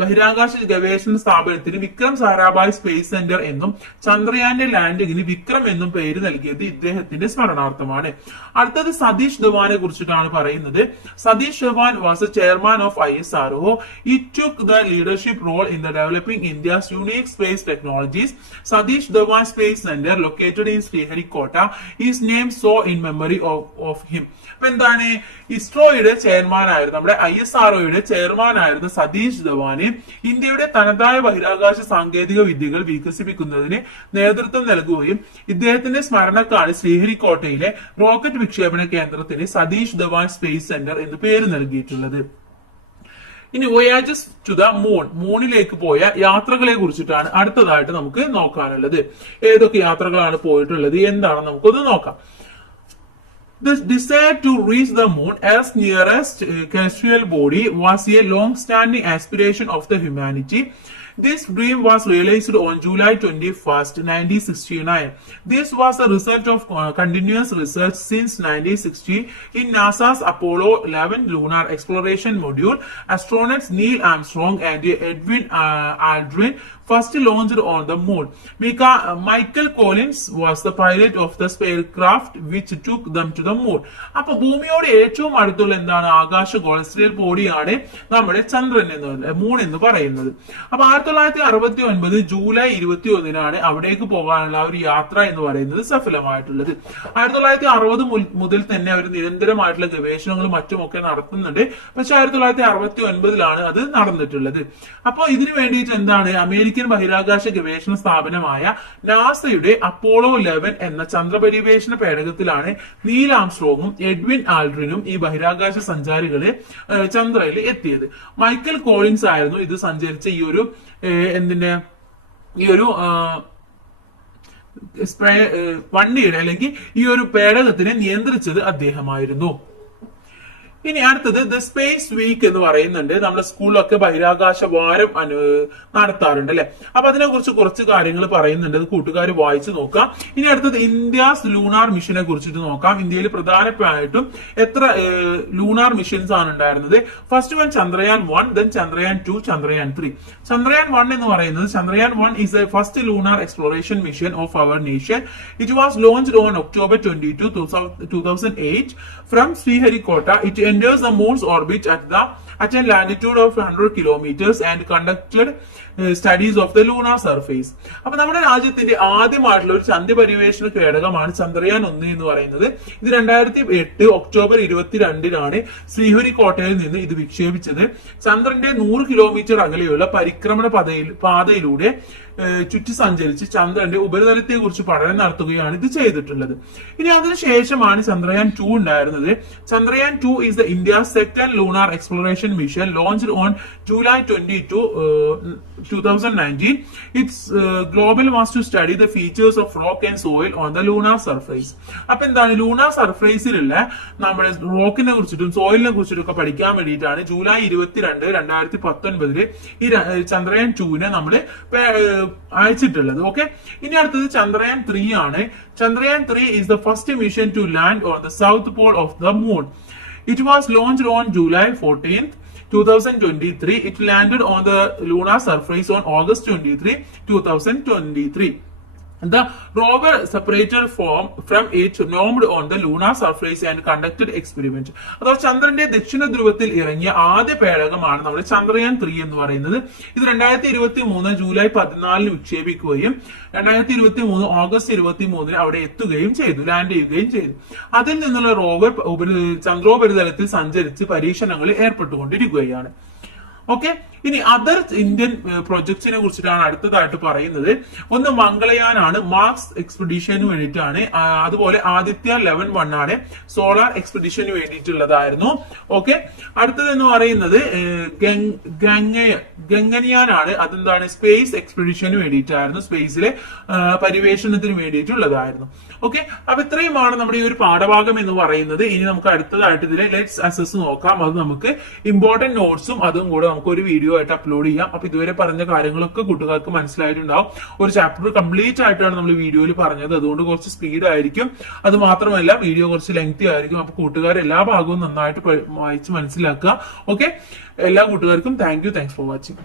ബഹിരാകാശ ഗവേഷണ സ്ഥാപനത്തിന് വിക്രം സാരാഭായ് സ്പേസ് സെന്റർ എന്നും ചന്ദ്രയാന്റെ ലാൻഡിങ്ങിന് വിക്രം എന്നും പേര് നൽകിയത് ഇദ്ദേഹത്തിന്റെ സ്മരണാർത്ഥമാണ്. അടുത്തത് സതീഷ് ധവാനെ കുറിച്ചിട്ടാണ് പറയുന്നത്. Satish Dhawan was a chairman of ISRO. He took the leadership role in the developing India's unique space technologies. Satish Dhawan Space Center located in Sriharikota is named so in memory of him. അപ്പൊ എന്താണ്, ഇസ്രോയുടെ chairman ആയിരുന്നു, നമ്മുടെ ISROയുടെ chairman ആയിരുന്ന സതീഷ് ധവാന് ഇന്ത്യയുടെ തനതായ ബഹിരാകാശ സാങ്കേതിക വിദ്യകൾ വികസിപ്പിക്കുന്നതിന് നേതൃത്വം നൽകുകയും ഇദ്ദേഹത്തിന്റെ സ്മരണക്കാണ് ശ്രീഹരിക്കോട്ടയിലെ റോക്കറ്റ് വിക്ഷേപണ കേന്ദ്രത്തിന് സതീഷ് ധവാൻ സ്പേസ് സെന്റർ എന്ന് പേര് നൽകിയിട്ടുള്ളത്. ഇനി വോയാജസ് ടു ദ മൂൺ, മൂണിലേക്ക് പോയ യാത്രകളെ കുറിച്ചിട്ടാണ് അടുത്തതായിട്ട് നമുക്ക് നോക്കാനുള്ളത്. ഏതൊക്കെ യാത്രകളാണ് പോയിട്ടുള്ളത് എന്താണെന്ന് നമുക്കൊന്ന് നോക്കാം. The desire to reach the moon as nearest celestial body was a long-standing aspiration of the humanity. This dream was realized on July 21st, 1969. This was a result of continuous research since 1960 in NASA's Apollo 11 lunar exploration module. Astronauts Neil Armstrong and Edwin Aldrin first launched on the moon. Michael Collins was the pilot of the spacecraft which took them to the moon. അപ്പൊ ഭൂമിയോട് ഏറ്റവും അടുത്തുള്ള എന്താണ്, ആകാശഗോളം, celestial ബോഡിയാണ് നമ്മുടെ ചന്ദ്രൻ എന്ന്, moon എന്ന് പറയുന്നത്. അപ്പൊ 1969 ജൂലൈ 21 അവിടേക്ക് പോകാനുള്ള ഒരു യാത്ര എന്ന് പറയുന്നത് സഫലമായിട്ടുള്ളത്. 1960 മുതൽ തന്നെ അവർ നിരന്തരമായിട്ടുള്ള ഗവേഷണങ്ങളും മറ്റുമൊക്കെ നടത്തുന്നുണ്ട്. പക്ഷെ 1969 അത് നടന്നിട്ടുള്ളത്. അപ്പോൾ ഇതിനു വേണ്ടിയിട്ട് എന്താണ്, അമേരിക്കൻ ബഹിരാകാശ ഗവേഷണ സ്ഥാപനമായ നാസയുടെ അപ്പോളോ 11 എന്ന ചന്ദ്രപര്യവേഷണ പേടകത്തിലാണ് നീൽ ആംസ്ട്രോങ്ങും എഡ്വിൻ ആൽഡ്രിനും ഈ ബഹിരാകാശ സഞ്ചാരികളെ ചന്ദ്രയിൽ എത്തിയത്. മൈക്കൽ കോളിൻസ് ആയിരുന്നു ഇത് സഞ്ചരിച്ച ഈ ഒരു വണ്ടിയുടെ അല്ലെങ്കിൽ ഈ ഒരു പേടകത്തിനെ നിയന്ത്രിച്ചത് അദ്ദേഹമായിരുന്നു. ഇനി അടുത്തത് ദ സ്പേസ് വീക്ക് എന്ന് പറയുന്നുണ്ട്. നമ്മുടെ സ്കൂളിലൊക്കെ ബഹിരാകാശ വാരം നടത്താറുണ്ട് അല്ലെ. അപ്പൊ അതിനെ കുറിച്ച് കുറച്ച് കാര്യങ്ങൾ പറയുന്നുണ്ട്, അത് കൂട്ടുകാർ വായിച്ചു നോക്കാം. ഇനി അടുത്തത് ഇന്ത്യാസ് ലൂണാർ മിഷനെ കുറിച്ചിട്ട് നോക്കാം. ഇന്ത്യയിൽ പ്രധാനമായിട്ടും എത്ര ലൂണാർ മിഷൻസ് ആണ് ഉണ്ടായിരുന്നത്? First one Chandrayaan 1, then Chandrayaan 2, Chandrayaan 3. Chandrayaan 1 എന്ന് പറയുന്നത്, Chandrayaan 1 is the first lunar exploration mission of our nation. It was launched on October 22, 2008 from Sriharikota. It enters the moon's orbit at a latitude of 100 kilometers and conducted studies of the lunar surface. അപ്പൊ നമ്മുടെ രാജ്യത്തിന്റെ ആദ്യമായിട്ടുള്ള ഒരു ചന്ദ്ര പര്യവേഷണ പേടകമാണ് ചന്ദ്രയാൻ 1 എന്ന് പറയുന്നത്. ഇത് 2008 October 22 ശ്രീഹരിക്കോട്ടയിൽ നിന്ന് ഇത് വിക്ഷേപിച്ചത്. ചന്ദ്രന്റെ 100 കിലോമീറ്റർ അകലെയുള്ള പരിക്രമണ പാതയിലൂടെ ചുറ്റി സഞ്ചരിച്ച് ചന്ദ്രന്റെ ഉപരിതലത്തെ കുറിച്ച് പഠനം നടത്തുകയാണ് ഇത് ചെയ്തിട്ടുള്ളത്. ഇനി അതിനുശേഷമാണ് ചന്ദ്രയാൻ 2 ഉണ്ടായിരുന്നത്. Chandrayaan 2 is the India's second lunar exploration mission launched on July 22, 2019. Its global was to study the features of rock and soil on the lunar surface. അപ്പൊ എന്താണ് ലൂണാർ സർഫേസിലുള്ള നമ്മുടെ റോക്കിനെ കുറിച്ചിട്ടും സോയിലിനെ കുറിച്ചിട്ടും ഒക്കെ പഠിക്കാൻ വേണ്ടിയിട്ടാണ് ജൂലൈ 22, 2019 ഈ ചന്ദ്രയാൻ 2 നമ്മൾ അയച്ചിട്ടുള്ളത്. ഓക്കെ, ഇനി അടുത്തത് ചന്ദ്രയാൻ 3 ആണ്. Chandrayaan 3 is the first mission to land on the south pole of the moon. It was launched on July 14th, 2023. It landed on the lunar surface on August 23, 2023. The rover separated from it, moved on the lunar surface and conducted experiment. അഥവാ ചന്ദ്രന്റെ ദക്ഷിണ ധ്രുവത്തിൽ ഇറങ്ങിയ ആദ്യ പേടകമാണ് നമ്മുടെ ചന്ദ്രയാൻ 3 എന്ന് പറയുന്നത്. ഇത് 2023 July 14 വിക്ഷേപിക്കുകയും 2023 August 23 അവിടെ എത്തുകയും ചെയ്തു, ലാൻഡ് ചെയ്യുകയും ചെയ്തു. അതിൽ നിന്നുള്ള റോവർ ചന്ദ്രോപരിതലത്തിൽ സഞ്ചരിച്ച് പരീക്ഷണങ്ങളിൽ ഏർപ്പെട്ടുകൊണ്ടിരിക്കുകയാണ്. ഓക്കെ, ഇനി അതർ ഇന്ത്യൻ പ്രൊജക്ട്സിനെ കുറിച്ചിട്ടാണ് അടുത്തതായിട്ട് പറയുന്നത്. ഒന്ന് മംഗളയാനാണ്, മാർസ് എക്സ്പെഡിഷന് വേണ്ടിയിട്ടാണ്. അതുപോലെ ആദിത്യ 11-1 ആണ്, സോളാർ എക്സ്പെഡിഷന് വേണ്ടിയിട്ടുള്ളതായിരുന്നു. ഓക്കെ, അടുത്തത് എന്ന് പറയുന്നത് ഗംഗനിയാനാണ്. അതെന്താണ് സ്പേസ് എക്സ്പെഡിഷന് വേണ്ടിയിട്ടായിരുന്നു, സ്പേസിലെ പരിവേഷണത്തിന് വേണ്ടിയിട്ടുള്ളതായിരുന്നു. ഓക്കെ, അപ്പൊ ഇത്രയുമാണ് നമ്മുടെ ഈ ഒരു പാഠഭാഗം എന്ന് പറയുന്നത്. ഇനി നമുക്ക് അടുത്തതായിട്ട് ഇതിലെ ലെറ്റ്സ് അസസ് നോക്കാം. അത് നമുക്ക് ഇമ്പോർട്ടന്റ് നോട്ട്സും അതും കൂടെ നമുക്ക് ഒരു വീഡിയോ ആയിട്ട് അപ്ലോഡ് ചെയ്യാം. അപ്പൊ ഇതുവരെ പറഞ്ഞ കാര്യങ്ങളൊക്കെ കൂട്ടുകാർക്ക് മനസ്സിലായിട്ടുണ്ടാവും. ഒരു ചാപ്റ്റർ കംപ്ലീറ്റ് ആയിട്ടാണ് നമ്മൾ വീഡിയോയിൽ പറഞ്ഞത്, അതുകൊണ്ട് കുറച്ച് സ്പീഡ് ആയിരിക്കും. അത് മാത്രമല്ല വീഡിയോ കുറച്ച് ലെങ്തി ആയിരിക്കും. അപ്പൊ കൂട്ടുകാർ എല്ലാ ഭാഗവും നന്നായിട്ട് വായിച്ച് മനസ്സിലാക്കുക. ഓക്കെ, എല്ലാ കൂട്ടുകാർക്കും താങ്ക്സ് ഫോർ വാച്ചിങ്.